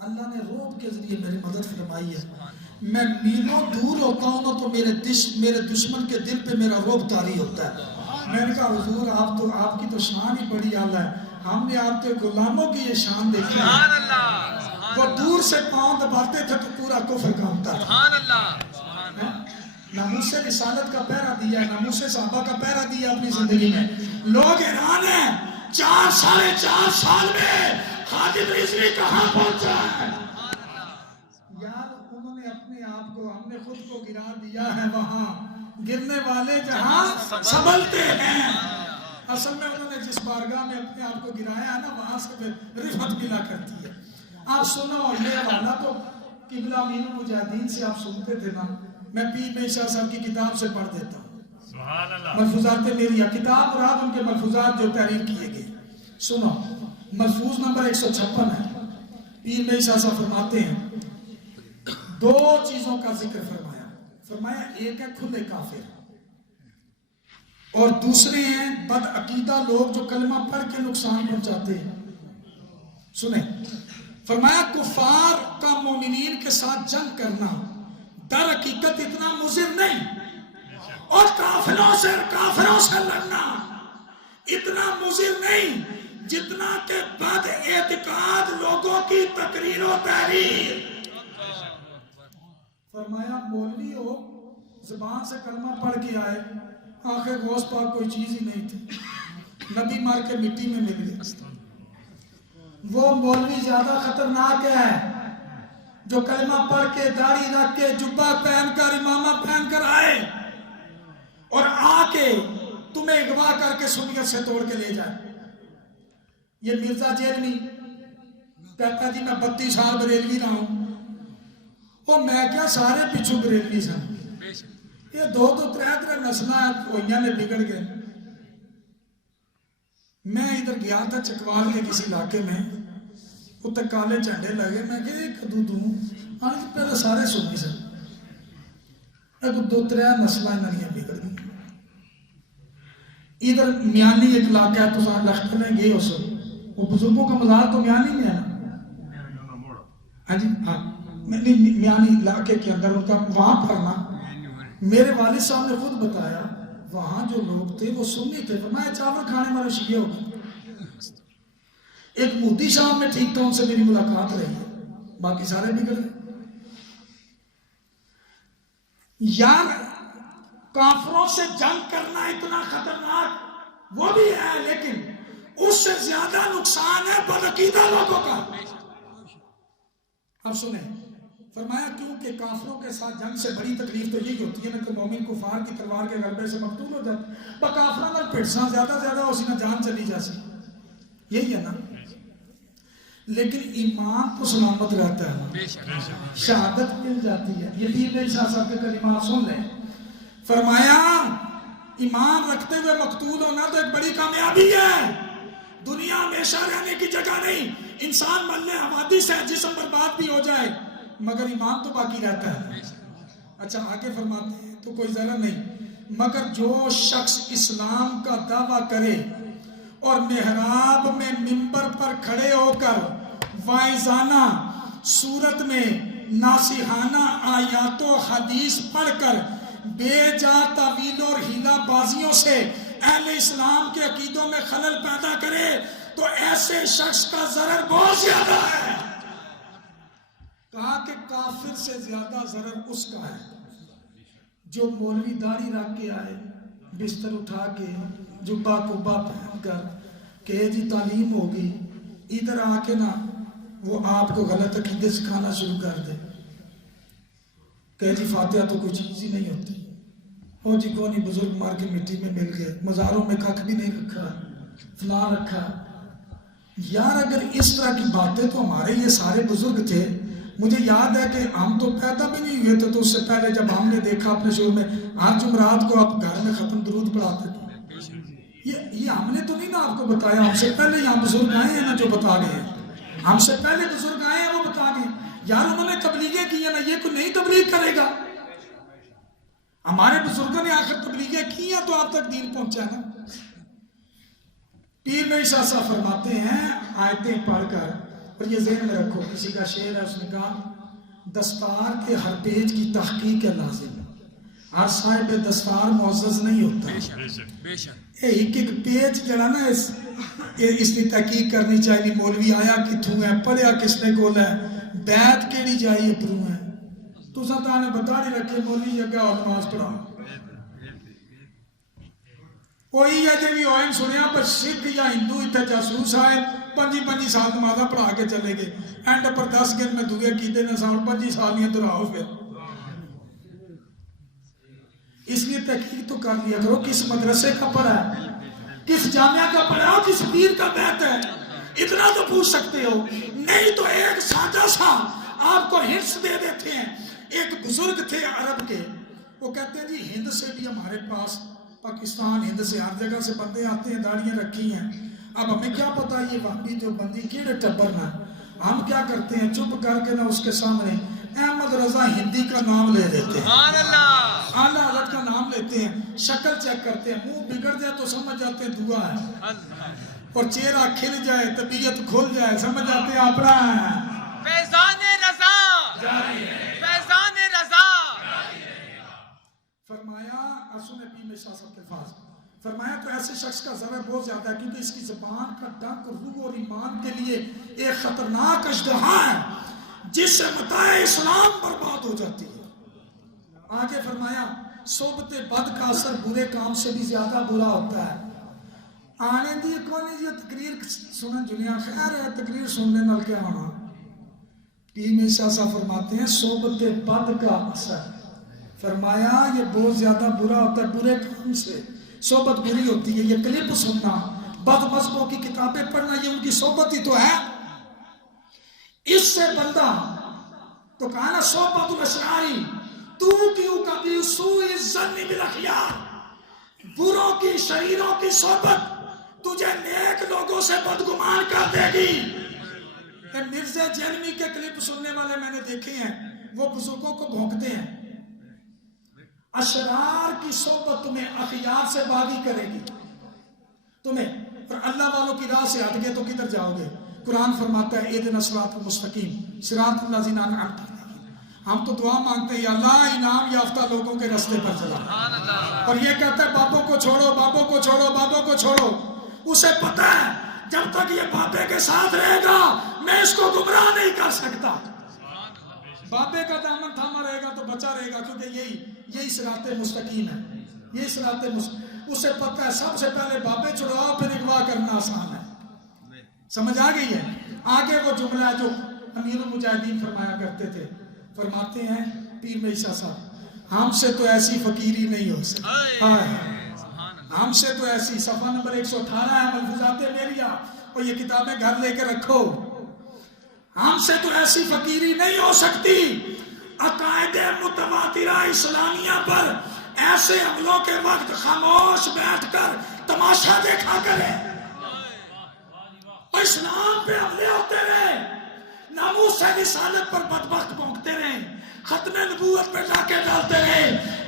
اللہ نے رعب کے ذریعے میری مدد فرمائی ہے. میں میلوں دور ہوتا ہوں نا تو میرے دشمن کے دل پہ میرا رعب طاری ہوتا ہے. میں نے کہا حضور آپ کی تو شان ہی بڑی اعلیٰ ہے, ہم نے آپ کے غلاموں کی یہ شان دیکھی. سبحان اللہ. وہ دور سے پاؤں دباتے تھے تو پورا کفر کانپتا تھا. سبحان اللہ سبحان اللہ. ناموس رسالت کا پہرا دیا, ناموس صحابہ کا پہرا دیا اپنی زندگی میں. لوگ حیران ہیں 4.5 سال میں خادم رضوی کہاں پہنچا ہے. یار انہوں نے اپنے آپ کو, ہم نے خود کو گرا دیا ہے وہاں, گرنے والے جہاں سنبھلتے ہیں. اصل میں انہوں نے جس بارگاہ میں اپنے آپ کو گرایا ہے نا, وہاں سے پھر رفعت ملا کرتی ہے. آپ سنو یہ حوالہ تو قبلہ امین المجاہدین سے آپ سنتے تھے نا, میں پیر میں شاہ صاحب کی کتاب سے پڑھ دیتا ہوں. ملفوظات میری کتاب مراد ان کے ملفوظات جو تحریر کیے گئے. سنو ملفوظ نمبر 156 ہے. پیر میں شاہ صاحب فرماتے ہیں 2 چیزوں کا ذکر فرمایا ایک ہے کھلے کافر اور دوسرے ہیں بد عقیدہ لوگ جو کلمہ پڑھ کے نقصان پہنچاتے ہیں. سنیں, فرمایا کفار کا مومنین کے ساتھ جنگ کرنا در حقیقت اتنا مضر نہیں, اور کافروں سے لڑنا اتنا مضر نہیں جتنا کہ بد اعتقاد لوگوں کی تقریر و تحریر. فرمایا مولوی ہو, زبان سے کلمہ پڑھ کے آئے, آخر غوث پاک کوئی چیز ہی نہیں تھی, نبی مار کے مٹی میں مل گئے. وہ مولوی زیادہ خطرناک ہے جو کلمہ پڑھ کے داڑھی رکھ کے جبہ پہن کر امامہ پہن کر آئے اور آ کے تمہیں اغوا کر کے سنیت سے توڑ کے لے جائے. یہ مرزا جیلوی کہتا جی میں 32 سال بریلوی رہا ہوں, اور میں کیا سارے پچھو بریلوی سن, یہ 2-3 نسلیں ہوئیاں نے بگڑ گئے. میں ادھر گیا تھا چکوال کے کسی علاقے میں, اتنے کالے جھنڈے لگے, میں کہ ایک دوں آج پہلے سارے سنی سن, 2-3 نسلیں نریاں بگڑ گئی. ادھر میانی ایک علاقہ ہے, تو لخت میں گئے ہو سو, وہ بزرگوں کا مزار تو میانی میں ہے نا. ہاں جی ہاں, میانی علاقے کے اندر ان کا وہاں پڑھنا. میرے والد صاحب نے خود بتایا وہاں جو لوگ تھے وہ سنی تھے. فرمایا چاول کھانے والے شیعہ ہو گئے. ایک مودی صاحب میں ٹھیک تھا, ان سے میری ملاقات رہی ہے, باقی سارے بگڑ گئے. یار کافروں سے جنگ کرنا اتنا خطرناک وہ بھی ہے, لیکن اس سے زیادہ نقصان ہے بدعقیدہ لوگوں کا. اب سنیں, فرمایا کیونکہ کافروں کے ساتھ جنگ سے بڑی تکلیف تو یہی ہوتی ہے نا کہ مومن کفار کی تلوار کے غلبے سے مقتول ہو جاتا ہے. پر کافروں میں پھٹساں زیادہ ہو سی نہ جان چلی جا سی, یہی ہے نا. لیکن ایمان تو سلامت رہتا ہے, شہادت مل جاتی ہے. یہ پیر میں شاہ صاحب کے کلمات سن لیں. فرمایا ایمان رکھتے ہوئے مقتول ہونا تو ایک بڑی کامیابی ہے. دنیا ہمیشہ رہنے کی جگہ نہیں, انسان مرنے حوادث ہے, جسم برباد بھی ہو جائے مگر ایمان تو باقی رہتا ہے. اچھا آگے فرماتے ہیں تو کوئی ضرر نہیں, مگر جو شخص اسلام کا دعویٰ کرے اور محراب میں منبر پر کھڑے ہو کر واعظانہ صورت میں ناصحانہ آیات و حدیث پڑھ کر بے جا تعویل اور ہیلا بازیوں سے اہل اسلام کے عقیدوں میں خلل پیدا کرے تو ایسے شخص کا ضرر بہت زیادہ ہے. کہا کہ کافر سے زیادہ ضرر اس کا ہے جو مولوی داڑھی رکھ کے آئے, بستر اٹھا کے جبہ کبہ پہن کر کہ جی تعلیم ہوگی, ادھر آ کے نا وہ آپ کو غلط عقیدے سکھانا شروع کر دے کہ جی فاتحہ تو کوئی چیز ہی نہیں ہوتی, او جی کونی بزرگ مار کے مٹی میں مل گئے, مزاروں میں کھک بھی نہیں رکھا, فلاں رکھا. یار اگر اس طرح کی باتیں تو ہمارے یہ سارے بزرگ تھے, مجھے یاد ہے کہ ہم تو پیدا بھی نہیں ہوئے تھے, تو اس سے پہلے جب ہم نے دیکھا اپنے شعور میں ہر جمعرات کو آپ گھر میں ختم درود پڑھاتے تھے, یہ ہم نے تو نہیں نا آپ کو بتایا, ہم سے پہلے یہاں بزرگ آئے ہیں نا جو بتا گئے ہیں, ہم سے پہلے بزرگ آئے ہیں وہ بتا گئے. یار انہوں نے تبلیغیں کی ہیں نا, یہ کوئی نہیں تبلیغ کرے گا. ہمارے بزرگوں نے آخر تبلیغیں کی ہیں تو آپ تک دین پہنچا نا. پیر میں شاہ صاحب فرماتے ہیں آیتیں پڑھ کر, اور یہ ذہن میں رکھو, کسی کا شعر ہے اس نے کہا دستار کے ہر پیج کی تحقیق ہے لازم, ہر صاحب دستار معزز نہیں ہوتا. بے شک ایک ایک پیج جڑا نا اس کی تحقیق کرنی چاہیے. مولوی آیا کتھوں ہے, پڑھیا کس نے کول ہے, بیت کیڑی جائی ابرو ہے. تو ساتھ نے بتا نہیں رکھے مولوی اگے اور نماز پڑھا. کوئی ہے جی اوئن سنیا پر سکھ یا ہندو اتنے جاسوس آئے 5 سال نمازہ پڑھا کے چلے گئے. اینڈ پر 10 گن میں دوئے کیتے نہ ساؤں 5 سال نہیں دراؤ پھر. اس لیے تحقیق تو کر لیا کرو کس مدرسے کا پڑھا ہے, کس جامعہ کا پڑھا ہے, کس پیر کا بیت ہے. اتنا تو پوچھ سکتے ہو. نہیں تو ایک سادہ سا آپ کو ہنٹس دے دیتے ہیں. ایک بزرگ تھے عرب کے, وہ کہتے ہیں جی ہند سے بھی ہمارے پاس, پاکستان ہند سے ہر جگہ سے بندے آتے ہیں, داڑیاں رکھی ہیں. اب ہمیں کیا پتا یہ وہابی جو بندی کیڑے ٹبر نا, ہم کیا کرتے ہیں چپ کر کے نا اس کے سامنے احمد رضا ہندی کا نام لے دیتے ہیں, اعلیٰ حضرت کا نام لیتے ہیں, شکل چیک کرتے ہیں, منہ بگڑ جائے تو سمجھ جاتے ہیں دعا ہے, اور چہرہ کھل جائے طبیعت کھل جائے سمجھ جاتے ہیں اپنا ہے. فیضان رضا فیضان رضا. فرمایا سنے پیر میں شاہ صاحب کے پاس فرمایا تو ایسے شخص کا ضرر بہت زیادہ ہے کیونکہ اس کی زبان کا ڈنک روح اور ایمان کے لیے ایک خطرناک اژدہا ہے جس سے متاع اسلام برباد ہو جاتی ہے. آگے فرمایا صحبت بد کا اثر برے کام سے بھی زیادہ برا ہوتا ہے. آنے دی کونی جی تقریر سنن دنیا خیر ہے, تقریر سننے نال کیا ہونا. پیر میں شاہ صاحب فرماتے ہیں صحبت بد کا اثر, فرمایا یہ بہت زیادہ برا ہوتا ہے برے کام سے. صحبت بری ہوتی ہے, یہ کلپ سننا, بد مذہبوں کی کتابیں پڑھنا, یہ ان کی صحبت ہی تو ہے. اس سے بندہ تو کہا نا صحبت الاشراری تو کیوں کبھی سوء الظن بالاخیار, بروں کی شریروں کی صحبت تجھے نیک لوگوں سے بدگمان کر دے گی. مرزا جہلمی کے کلپ سننے والے میں نے دیکھے ہیں, وہ بزرگوں کو بھونکتے ہیں. اشرار کی صحبت تمہیں اخیار سے باغی کرے گی, تمہیں پر اللہ والوں کی راہ سے ہٹ گئے تو کدھر جاؤ گے. قرآن فرماتا ہے اہدنا الصراط المستقیم صراط الذین انعمت علیہم. ہم تو دعا مانگتے ہیں یا اللہ انعام یافتہ لوگوں کے راستے پر چلا, اور یہ کہتا ہے بابوں کو چھوڑو, بابوں کو چھوڑو, بابوں کو چھوڑو. اسے پتہ ہے جب تک یہ بابے کے ساتھ رہے گا میں اس کو گمراہ نہیں کر سکتا. بابے کا دامن تھاما رہے گا تو بچا رہے گا, کیونکہ یہی صراط مستقیم ہے, یہی صراط مستقیم. اسے پتہ ہے سب سے پہلے بابے چھڑاؤ پھر اغوا کرنا آسان ہے. سمجھ آ گئی ہے. آگے وہ جملہ ہے جو امیر المجاہدین فرمایا کرتے تھے, فرماتے ہیں پیر میں شاہ صاحب ہم سے تو ایسی فقیری نہیں ہو سکتی, ہم سے تو ایسی. صفحہ نمبر 118 ہے ملفوظات میریہ, اور یہ کتابیں گھر لے کے رکھو. ہم سے تو ایسی فقیری نہیں ہو سکتی. عقائد متواترہ اسلامیہ پر ایسے حملوں کے وقت خاموش بیٹھ کر تماشا دیکھا کرے. اسلام پہ حملے ہوتے رہے, ناموس رسالت پر بدبخت بھونکتے رہے, ختم نبوت پہ جا کے ڈالتے رہے.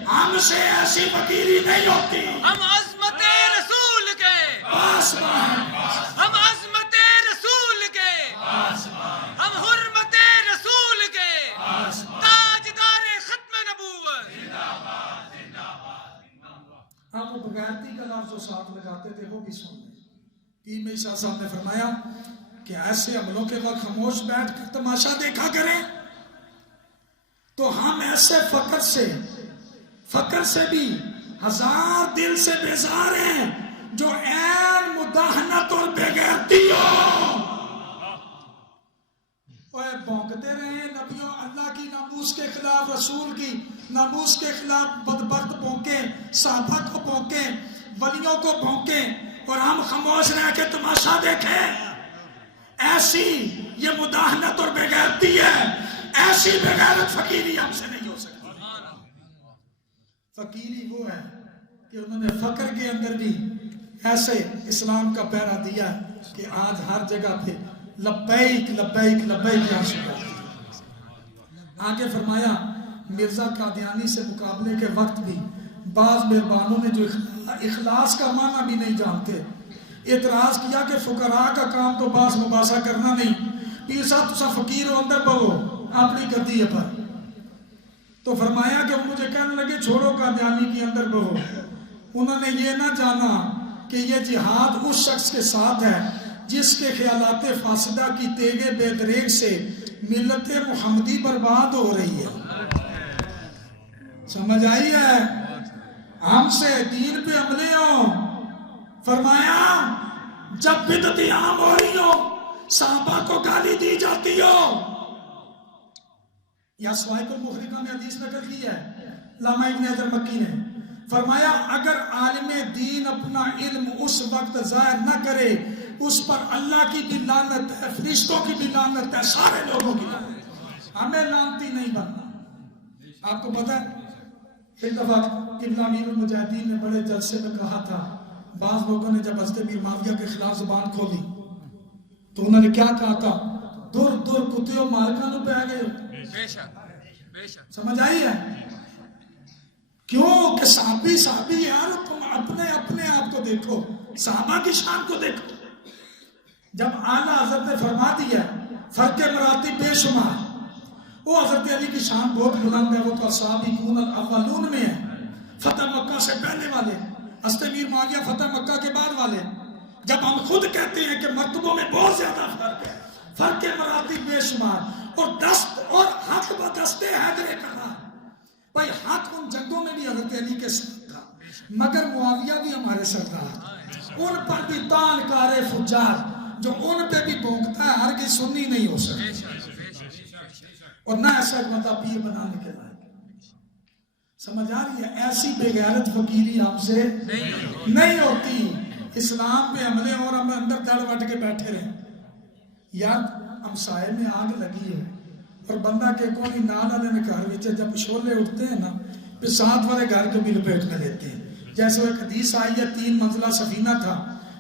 ہم سے ایسی فقیری نہیں ہوتی. ہم عظمت رسول کے آسمان, ہم عظمت رسول کے ہم حرمت رسول کے تاجدار ختم نبوت. آپ وہ بغیرتی کا لفظ جو ساتھ لگاتے تھے وہ بھی سن لیں. پیر میں شاہ صاحب نے فرمایا کہ ایسے عملوں کے وقت خاموش بیٹھ کر تماشا دیکھا کریں تو ہم ایسے فقر سے بھی ہزار دل سے بیزار ہیں جو عین مداہنت اور بےغیرتی ہو. بھونکتے رہے نبیوں اللہ کی ناموس کے خلاف, رسول کی ناموس کے خلاف بدبخت بھونکیں, صحابہ کو بھونکیں, ولیوں کو بھونکیں, اور ہم خاموش رہ کے تماشا دیکھیں. ایسی یہ مداہنت اور بےغیرتی ہے. ایسی بےغیرت فقیری ہم سے نہیں ہو سکتی. فقیری وہ ہے کہ انہوں نے فقر کے اندر بھی ایسے اسلام کا پہرا دیا کہ آج ہر جگہ پہ لبیک لبیک لبیک یا رسول اللہ. آگے فرمایا مرزا قادیانی سے مقابلے کے وقت بھی بعض مہربانوں نے جو اخلاص کا معنی بھی نہیں جانتے اعتراض کیا کہ فقراء کا کام تو باس مباحثہ کرنا نہیں. پیر صاحب تسا فقیر ہو اندر بہو اپنی گدی پر, تو فرمایا کہ مجھے کہنے لگے چھوڑو قادیانی کے اندر بہو. انہوں نے یہ نہ جانا کہ یہ جہاد اس شخص کے ساتھ ہے جس کے خیالات فاسدہ کی تیغ بے دریغ سے ملت محمدی برباد ہو رہی ہے. سمجھ آئی ہے؟ ہم سے دین پہ عملے ہوں. فرمایا جب بدعتیں عام ہو رہی ہو، صحابہ کو گالی دی جاتی ہو. یا سوائق المخرقہ میں حدیث نقل کی ہے علامہ ابن حجر مکی نے. فرمایا اگر عالم دین اپنا علم اس وقت ظاہر نہ کرے اس پر اللہ کی بھی لعنت ہے، فرشتوں کی بھی لعنت ہے، سارے لوگوں کی لعنت ہے. ہمیں لعنتی نہیں بننا. آپ کو پتہ ہے ایک دفعہ قبلہ امیر المجاہدین نے بڑے جلسے میں کہا تھا، بعض لوگوں نے جب حضرت امیر معاویہ کے خلاف زبان کھولی تو انہوں نے کیا کہا تھا؟ دور دور کتیوں مالکانوں پہ آ گئے. بے شک بے شک. سمجھ آئی ہے؟ کیوں کہ صحابی یار تم اپنے آپ کو دیکھو، صحابہ کی شان کو دیکھو. جب اعلیٰ حضرت نے فرما دیا فرق مراتب بے شمار، وہ حضرت علی کی شان بہت بلند ہے، وہ تو السابقون الاولون میں ہے، فتح مکہ سے پہلے والے. حضرت امیر معاویہ فتح مکہ کے بعد والے. جب ہم خود کہتے ہیں کہ مرتبوں میں بہت زیادہ فرق ہے، فرق مراتب بے شمار، اور دست اور حق بدستے حیدر کرار. بھائی حق ان جنگوں میں بھی حضرت علی کے ساتھ تھا، مگر معاویہ بھی ہمارے سردار، ان پر بھی تان کار فجار جو ان پہ بھی بھونکتا ہے ہرگز سنی نہیں ہو سکتا، اور نہ ایسا بندہ پیر بنانے کے لائق. سمجھ آ رہی ہے؟ ایسی بے غیرت فقیری آپ سے نہیں ہوتی. اسلام پہ عملے اور ہم اندر دڑ وٹ کے بیٹھے رہیں. یار ہم سائے میں آگ لگی ہے اور بندہ کے کوئی نال والے نے گھر وچ جب شعلے اٹھتے ہیں نا پھر ساتھ والے گھر کو بھی لپیٹ میں لیتے ہیں. جیسے وہ ایک حدیث آئی ہے 3 منزلہ سفینہ تھا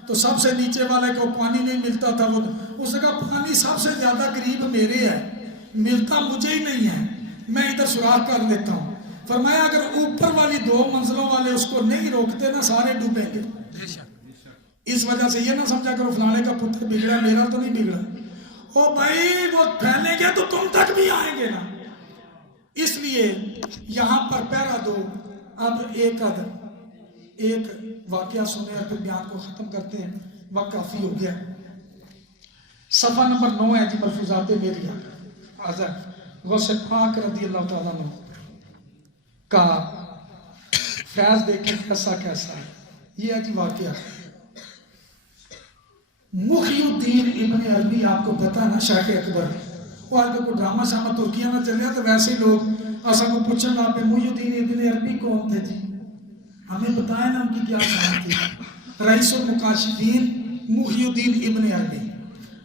تو سب سے نیچے والے کو پانی نہیں ملتا تھا. وہ اس نے کہا پانی سب سے زیادہ قریب میرے ہے، ملتا مجھے ہی نہیں ہے، میں ادھر سراغ کر لیتا ہوں. فرمایا اگر اوپر والی 2 منزلوں والے اس کو نہیں روکتے نا سارے ڈوبیں گے. اس وجہ سے یہ نہ سمجھا کرو فلانے کا پتر بگڑا میرا تو نہیں بگڑا. او بھائی وہ پھیلیں گے تو تم تک بھی آئیں گے نا. اس لیے یہاں پر پہرا دو. اب ایک واقعہ سنے اور پھر بیان کو ختم کرتے ہیں، وقت کافی ہو گیا. صفحہ نمبر 9 ہے جی ملفوظات میری حضرت غوث پاک رضی اللہ تعالیٰ عنہ کا فیض دیکھیں کیسا ہے. یہ ہے جی واقعہ محی الدین ابن عربی. آپ کو پتا نا شیخ اکبر، وہ آج کوئی ڈرامہ شامہ ترکیہ نہ چل رہا تو ویسے لوگ ایسا کو پوچھیں گا پہ محی الدین ابن عربی کون تھے جی؟ ہمیں بتائیں نا ان کی کیا شان تھی. رئیس المکاشفین محی الدین ابن عربی،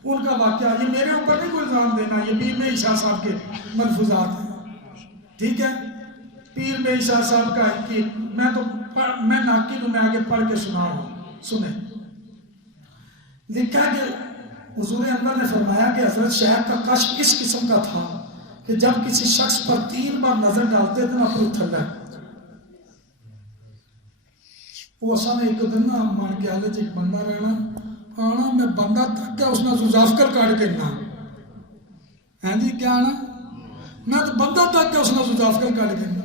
ان کا واقعہ. یہ میرے اوپر نہیں کوئی الزام دینا، یہ پیر میں عیسیٰ صاحب کے ملفوظات ہیں. ٹھیک ہے، پیر میں عیسیٰ صاحب کا کہ میں ناقل ہوں، میں آگے پڑھ کے سنا ہوں. سنیں لکھا کہ حضور انور نے فرمایا کہ حضرت شیخ کا کشف اس قسم کا تھا کہ جب کسی شخص پر 3 بار نظر ڈالتے تھے نا پھر تھلے وہ سامنے ایک دن نا مان کے آلے جی ایک بندہ رہنا آنا میں بندہ تک کیا اس نے زوزافکر کاٹ کے نا ہیں جی کیا آنا میں تو بندہ تک کیا اس نے زوزافکر کاٹ کے نا.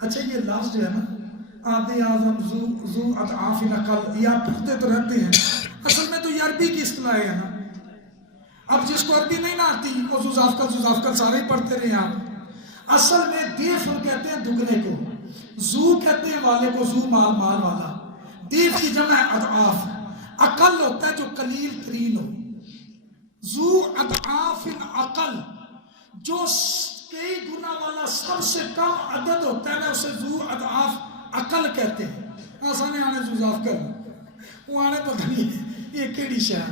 اچھا یہ لفظ جو ہے نا آدھے اعظم زو اضعاف نقل یا پڑھتے تو رہتے ہیں، اصل میں تو یہ عربی کی اصطلاح ہے نا. اب جس کو عربی نہیں نہ آتی وہ زوزافکر سارے ہی پڑھتے رہے آپ. اصل میں دیف کہتے ہیں دگنے کو، زو کہتے ہیں والے کو، زو مال والا. دیف کی جمع ہے اضعاف. عقل ہوتا ہے جو قلیل ترین ہو. زو اضعاف عقل جو کئی گنا والا سب سے کم عدد ہوتا ہے نا اسے زو اضعاف عقل کہتے ہیں. آسانے آنے زوزافکر وہ آنے پتہ نہیں یہ کیڑی شہر.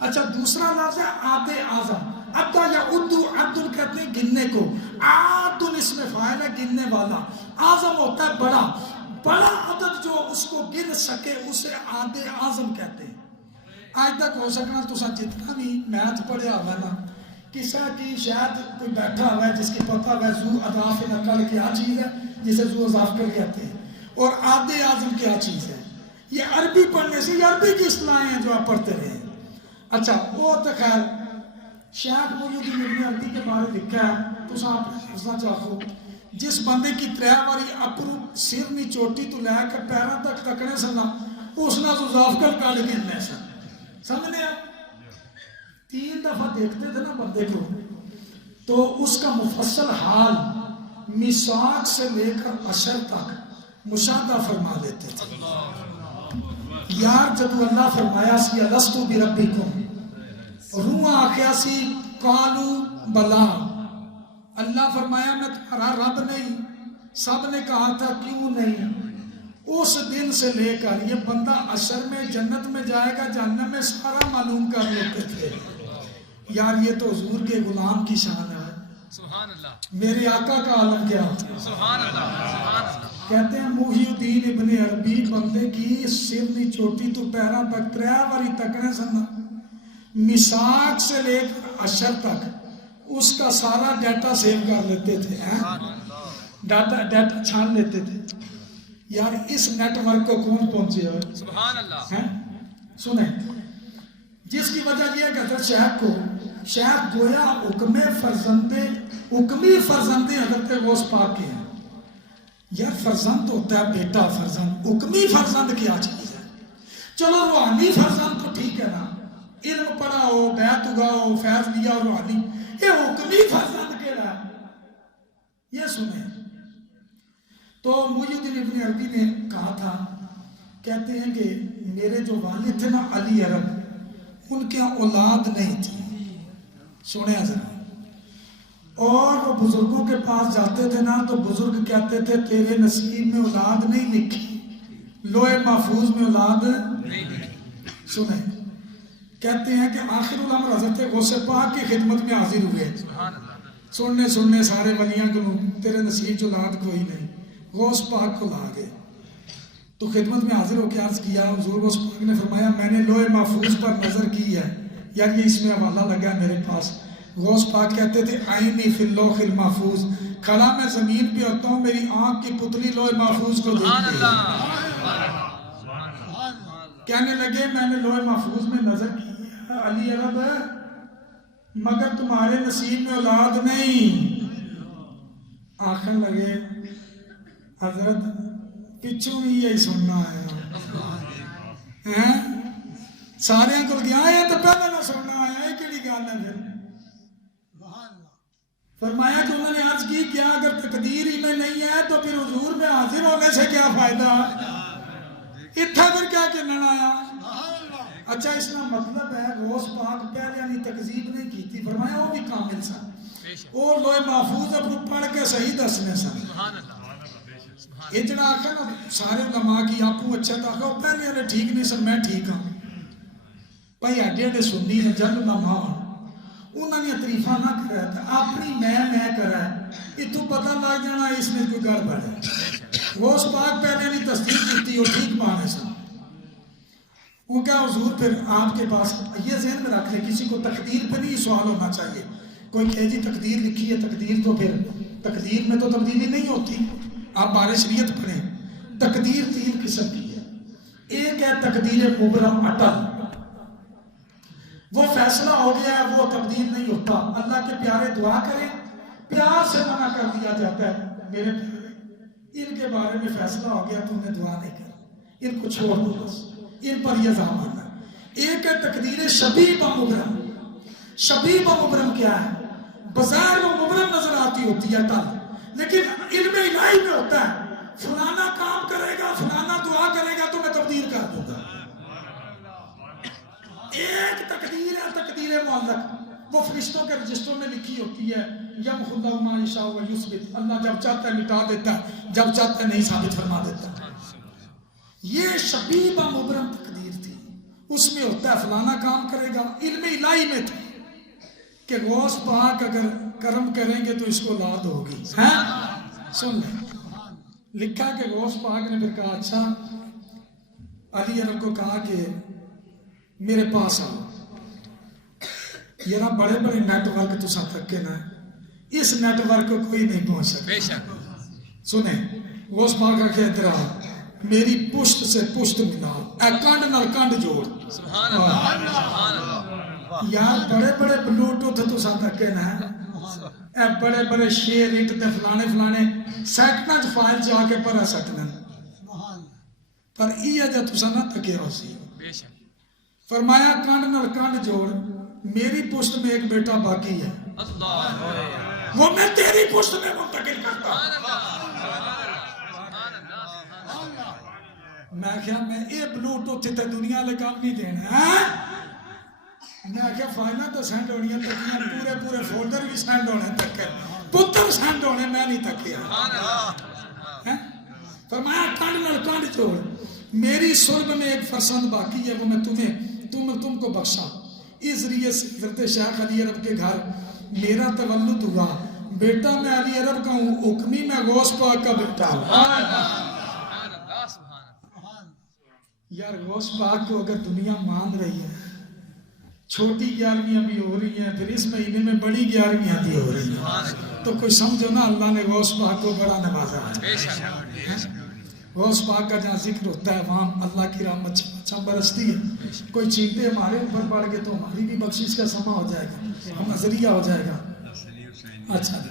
اچھا دوسرا لفظ ہے آدھے اعظم. عدہ یا اردو عدل کہتے ہیں گننے کو، عادل اس میں فاعل ہے گننے والا. اعظم ہوتا ہے بڑا عدد جو اس کو گن سکے اسے آدھے اعظم کہتے ہیں. آج تک ہو سکنا تو جتنا بھی میتھ پڑھیا ہوا نا کسی کی شاید کوئی بیٹھا ہوا ہے جس کی پتہ ہوا ہے زو اضعاف نقل کیا چیز ہے جسے زو اضافکر کہتے ہیں اور آدھے اعظم کیا چیز ہے. یہ عربی پڑھنے سے یہ عربی کی اصطلاحیں ہیں جو آپ پڑھتے رہے. اچھا وہ تو خیر شیخ محی الدین ابن عربی کے بارے لکھا ہے تو آپ حفظہ چاہو جس بندے کی ترے واری اپرو سر نہیں چوٹی تو لے کر پیروں تک تکنے سنا اس نے تو ضافکل کاٹ گرنے سن سمجھنے آپ 3 دفعہ دیکھتے تھے نا بندے کو تو اس کا مفصل حال میثاق سے لے کر عشر تک مشاہدہ فرما لیتے تھے یار جدو اللہ فرمایا سی لستو بربکم روح آخیا سی قالو بلا اللہ فرمایا میں تمہارا رب نہیں سب نے کہا تھا کیوں نہیں اس دن سے لے کر یہ بندہ عشر میں جنت میں جائے گا جہنم میں سارا معلوم کر لیتے تھے یار یہ تو حضور کے غلام کی شان ہے سبحان اللہ میرے آقا کا عالم کیا سبحان اللہ سبحان اللہ کہتے ہیں محی الدین ابن عربی بندے کی سر نہیں چوٹی تو پیروں تک 3 واری تکنے سننا میثاق سے لے کر عشر تک اس کا سارا ڈیٹا سیو کر لیتے تھے ڈیٹا چھان لیتے تھے یار اس نیٹ ورک کو کون پہنچے ہوئے سبحان اللہ سنیں جس کی وجہ یہ ہے کہ حضرت شیخ گویا حکمی فرزند حضرت غوث پاک کے ہیں یار فرزند ہوتا ہے بیٹا فرزند حکمی فرزند کیا چیز ہے چلو روحانی فرزند تو ٹھیک ہے نا علم پڑھا ہو بیعت اگاؤ فیض لیا روحانی یہ حکمی فرزند کیڑا ہے یہ سنیں تو محی الدین ابن عربی نے کہا تھا کہتے ہیں کہ میرے جو والد تھے نا علی عرب ان کے اولاد نہیں تھی سنیں ذرا اور وہ بزرگوں کے پاس جاتے تھے نا تو بزرگ کہتے تھے تیرے نصیب میں اولاد نہیں لکھی لوح محفوظ میں اولاد سنیں کہتے ہیں کہ آخر الامر حضرت غوث پاک کی خدمت میں حاضر ہوئے سننے سارے ولیاں کو تیرے نصیب جو اولاد کوئی نہیں غوث پاک کو لا گئے تو خدمت میں حاضر ہو کے عرض کیا حضور غوث پاک نے فرمایا میں نے لوح محفوظ پر نظر کی ہے یار یہ اس میں حوالہ لگا ہے میرے پاس غوث پاک کہتے تھے آئینی فی اللوح المحفوظ کھڑا میں زمین پہ ہوتا ہوں میری آنکھ کی پتلی لوح محفوظ کو دیکھتی ہے کہنے لگے میں نے لوح محفوظ میں نظر کی ہے علی عرب مگر تمہارے نصیب میں اولاد نہیں آخر لگے حضرت پچھوں ہی یہی سننا ہے سارے کو گیا یہ تو پہلے نہ سننا ہے یہ کیڑی گل ہے پھر فرمایا کہ انہوں نے عرض کی کیا اگر تقدیر ہی میں نہیں ہے تو پھر حضور میں حاضر ہونے سے کیا فائدہ اتھا پھر کیا کنن آیا اچھا اس کا مطلب ہے غوث پاک پہلے یعنی تکذیب نہیں کی تھی فرمایا وہ بھی کامل سن اور لوح محفوظ اپنے پڑھ کے صحیح دسنے سن یہ جڑا آخر نا سارے علماء کی آپو اچھا تھا کہ پہلے والے ٹھیک نہیں سن میں ٹھیک ہوں بھائی ایڈے سنی ہیں جن علماء انہوں نے تعریفہ نہ کرا تھا اپنی میں کرا یہ تو پتہ لگ جانا اس نے کوئی گھر بڑھے وہ اس پاک پہلے نہیں تصدیق کرتی وہ ٹھیک پانے سن وہ کیا حضور پھر آپ کے پاس یہ ذہن میں رکھ لے کسی کو تقدیر پہ نہیں سوال ہونا چاہیے کوئی کہ جی تقدیر لکھی ہے تقدیر تو پھر تقدیر میں تو تبدیلی نہیں ہوتی آپ بارے شریعت پڑھیں تقدیر 3 قسم کی ہے ایک ہے تقدیر مبرم اٹل وہ فیصلہ ہو گیا ہے وہ تبدیل نہیں ہوتا اللہ کے پیارے دعا کریں پیار سے منع کر دیا جاتا ہے میرے پیارے ان کے بارے میں فیصلہ ہو گیا تو انہیں دعا نہیں کر ان کو چھوڑ دو بس ان پر یہ زمان ہے ایک ہے تقدیر شبیہ و مبرم شبیہ و مبرم کیا ہے بظاہر وہ مبرم نظر آتی ہوتی ہے ٹل لیکن علم الہی میں ہوتا ہے فلانا کام کرے گا فلانا دعا کرے گا تو میں تبدیل کر دوں گا ایک تقدیر ہے تقدیر معلق وہ فرشتوں کے رجسٹر میں لکھی ہوتی ہے یمحو اللہ ما یشاء و یثبت اللہ جب چاہتا ہے مٹا دیتا ہے جب چاہتا ہے نہیں ثابت فرما دیتا ہے یہ شبیہ و مبرم تقدیر تھی اس میں ہوتا ہے فلانا کام کرے گا علم الہی میں تھی کہ غوث پاک اگر کرم کریں گے تو اس کو اولاد ہوگی سن لیں لکھا کہ غوث پاک نے پھر کہا اچھا علی عرب کو کہا کہ میرے پاس آؤ یہ نا بڑے بڑے نیٹ ورک تو ساتھ تک کے نا اس نیٹ ورک کو کوئی نہیں پہنچ سکتا سنیں غوث پاک رکھے ادھر آؤ میری پشت سے پشت ملا اے کانڈ نال کانڈ جوڑ سبحان اللہ یار بڑے بڑے بلوٹوتھ تو ساتھ تک کے نا اے بڑے بڑے شیر اٹ تے فلانے فلانے سیکنڈ فائل جا کے پر سٹنے پر یہ جا تسا نہ تکے ہو سی بے شک فرمایا کانڈ نال کانڈ جوڑ میری پشت میں ایک بیٹا باقی ہے اللہ وہ میں تیری پشت میں منتقل کرتا میں کیا میں اے بلوٹوتھ تے دنیا لے کام نہیں دینا ہے میں کیا فائلہ تو سینڈ ہونی ہے تکیاں پورے پورے فولڈر بھی سینڈ ہونے تک ہے پتر سینڈ ہونے میں نہیں تکیا فرمایا کانڈ نال کانڈ جوڑ میری صلب میں ایک فرزند باقی ہے وہ میں تم کو بخشا اس ذریعے سے حضرت شیخ علی عرب کے گھر میرا تولد ہوا بیٹا میں علی عرب کا ہوں حکمی میں غوث پاک کا بیٹا ہوں یار غوث پاک کو اگر دنیا مان رہی ہے چھوٹی 11ویں بھی ہو رہی ہیں پھر اس مہینے میں بڑی 11ویں بھی ہو رہی ہیں تو کوئی سمجھو نا اللہ نے غوث پاک کو بڑا نوازا ہے غوث پاک کا جہاں ذکر ہوتا ہے وہاں اللہ کی رحمت اچھا برستی ہے کوئی چیزیں ہمارے اوپر پڑ گئے تو ہماری بھی بخشش کا سما ہو جائے گا ہم ذریعہ ہو جائے گا اچھا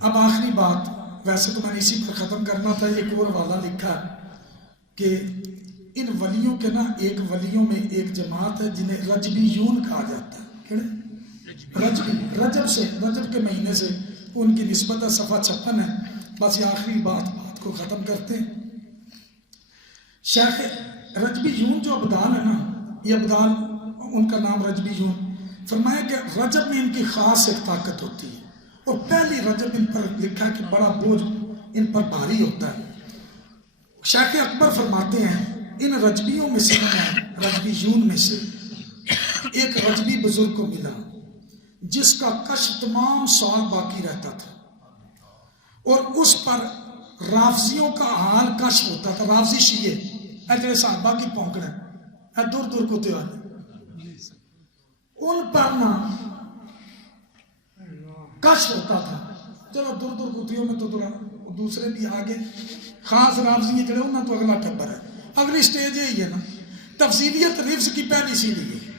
اب آخری بات ویسے تو میں نے اسی پر ختم کرنا تھا ایک اور والا لکھا کہ ان ولیوں کے نا ایک ولیوں میں ایک جماعت ہے جنہیں رجبیون کہا جاتا ہے رجب کے مہینے سے ان کی نسبت ہے صفحہ 56 ہے بس یہ آخری بات کو ختم کرتے ہیں شیخ رجبیون جو ابدال ہے نا یہ ابدال ان کا نام رجبیون فرمایا کہ رجب میں ان کی خاص ایک طاقت ہوتی ہے اور پہلی رجب ان پر لکھا کہ بڑا بوجھ ان پر بھاری ہوتا ہے شیخ اکبر فرماتے ہیں ان رجبیوں میں سے رجبیون میں سے ایک رجبی بزرگ کو ملا جس کا کشف تمام سال باقی رہتا تھا اور اس پر رافضیوں کا حال کشف ہوتا تھا رافضی شیعہ ایجرے صحابہ کی پونکڑ ہے دور دور کو تیار ان پر نا کشف ہوتا تھا چلو دور دور کتیوں میں تو دوسرے بھی آگے خاص رافضی جڑے انہاں تو اگلا ٹبر ہے اگلی سٹیج یہی ہے نا تفصیلیت رفض کی پہلی سیڑھی ہے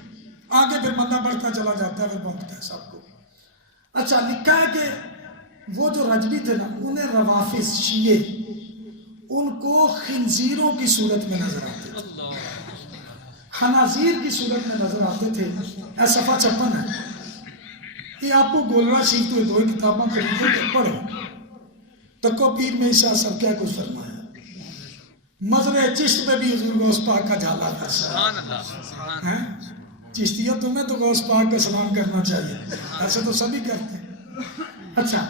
آگے پھر بندہ بڑھتا چلا جاتا ہے پھر پہنچتا ہے سب کو اچھا لکھا ہے کہ وہ جو رجبی تھے نا انہیں روافض شیعہ ان کو خنزیروں کی صورت میں نظر آتے تھے خنازیر کی صورت میں نظر آتے تھے اے صفحہ 56 ہے یہ آپ کو گولڑا شیخ تو دو کتاباں خریدو تو پڑھو تکو پیر میں عیسیٰ سب کیا کچھ فرمایا مزرعہ چشت میں بھی حضور غوث پاک کا جھالا تھا چشتیہ تمہیں تو غوث پاک کا سلام کرنا چاہیے ایسے تو سبھی کرتے ہیں اچھا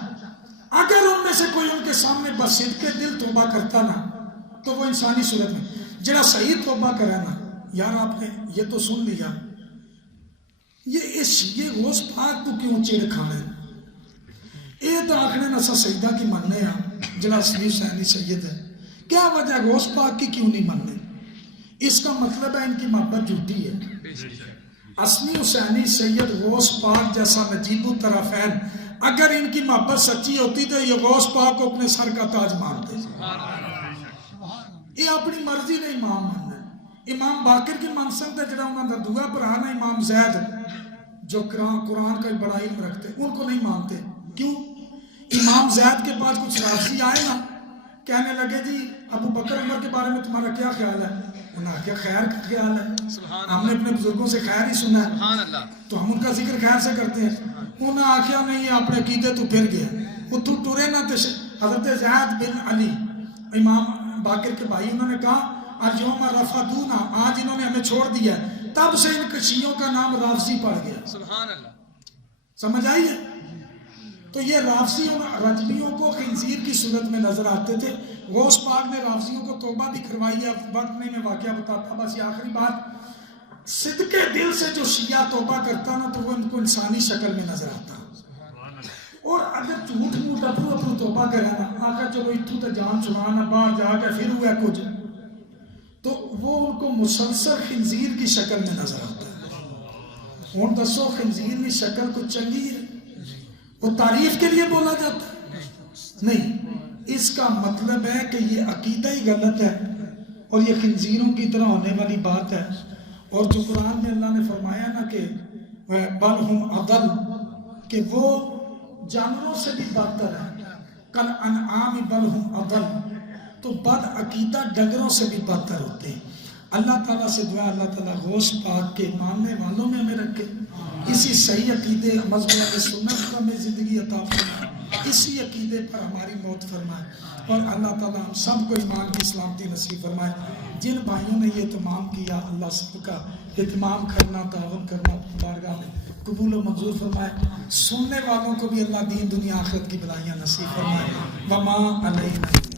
اگر ان میں سے کوئی ان کے سامنے بس صدقے دل توبہ کرتا نا تو وہ انسانی صورت میں جڑا صحیح توبہ کرے نا یار آپ نے یہ تو سن لیا یہ غوث پاک تو کیوں چیڑ کھانے یہ تو آخنے نسا سجدہ کی مننے ہیں جڑا اصلی حسینی سید ہے کیا وجہ غوث پاک کی کیوں نہیں مننے اس کا مطلب ہے ان کی محبت جھوٹی ہے اصلی حسینی سید غوث پاک جیسا نجیب الطرفین اگر ان کی محبت سچی ہوتی تو یہ غوث پاک کو اپنے سر کا تاج مانتے یہ اپنی مرضی نے امام ماننا امام باقر کی منصب ہے جڑا انہوں نے دعا پر آنا امام زید جو قرآن کا بڑا علم رکھتے ان کو نہیں مانتے کیوں امام زید کے پاس کچھ رافضی آئے نا کہنے لگے جی ابو بکر عمر کے بارے میں تمہارا کیا خیال ہے انہوں نے کیا خیر کا خیال ہے ہم نے اپنے بزرگوں سے خیر ہی سنا ہے تو ہم ان کا ذکر خیر سے کرتے ہیں انہوں نے آخیا نہیں اپنے عقیدے تو پھر گیا وہ تو ٹورے نہ حضرت زید بن علی امام باقر کے بھائی انہوں نے کہا اليوم رفضونا آج انہوں نے ہمیں چھوڑ دیا تب سے ان شیعوں کا نام رافضی پڑ گیا سبحان اللہ سمجھ آئی ہے تو یہ رافضیوں رجبیوں کو خنزیر کی صورت میں نظر آتے تھے غوث پاک نے رافضیوں کو توبہ بھی کروائی ہے وقت نہیں میں واقعہ بتاتا بس یہ آخری بات صدقے دل سے جو شیعہ توبہ کرتا نا تو وہ ان کو انسانی شکل میں نظر آتا اور اگر جھوٹ موٹ اپنو توبہ کرے نا آقا چلو اتھو تے جان چھڑانا باہر جا کے پھر ہوا کچھ تو وہ ان کو مسلسل خنزیر کی شکل میں نظر آتا ہے اور دسو خنزیر کی شکل کچھ چنگی ہے وہ تعریف کے لیے بولا جاتا ہے نہیں اس کا مطلب ہے کہ یہ عقیدہ ہی غلط ہے اور یہ خنزیروں کی طرح ہونے والی بات ہے اور جو قرآن میں اللہ نے فرمایا نا کہ بل ہم عدل کہ وہ جانوروں سے بھی بدتر ہے، کل انعام بل ہم اضل، تو بد عقیدہ ڈنگروں سے بھی بدتر ہوتے ہیں۔ اللہ تعالیٰ سے دعا اللہ تعالیٰ غوث پاک کے ماننے والوں میں ہمیں رکھے، اسی صحیح عقیدے مذہب سنت پر ہمیں زندگی عطا فرمائے، اسی عقیدے پر ہماری موت فرمائے، اور اللہ تعالیٰ ہم سب کو ایمان کی سلامتی نصیب فرمائے۔ جن بھائیوں نے یہ اہتمام کیا اللہ سب کا اہتمام کرنا، تعاون کرنا بارگاہ میں قبول و منظور فرمائے، سننے والوں کو بھی اللہ دین دنیا آخرت کی بھلائیاں نصیب فرمائے۔ وما علینا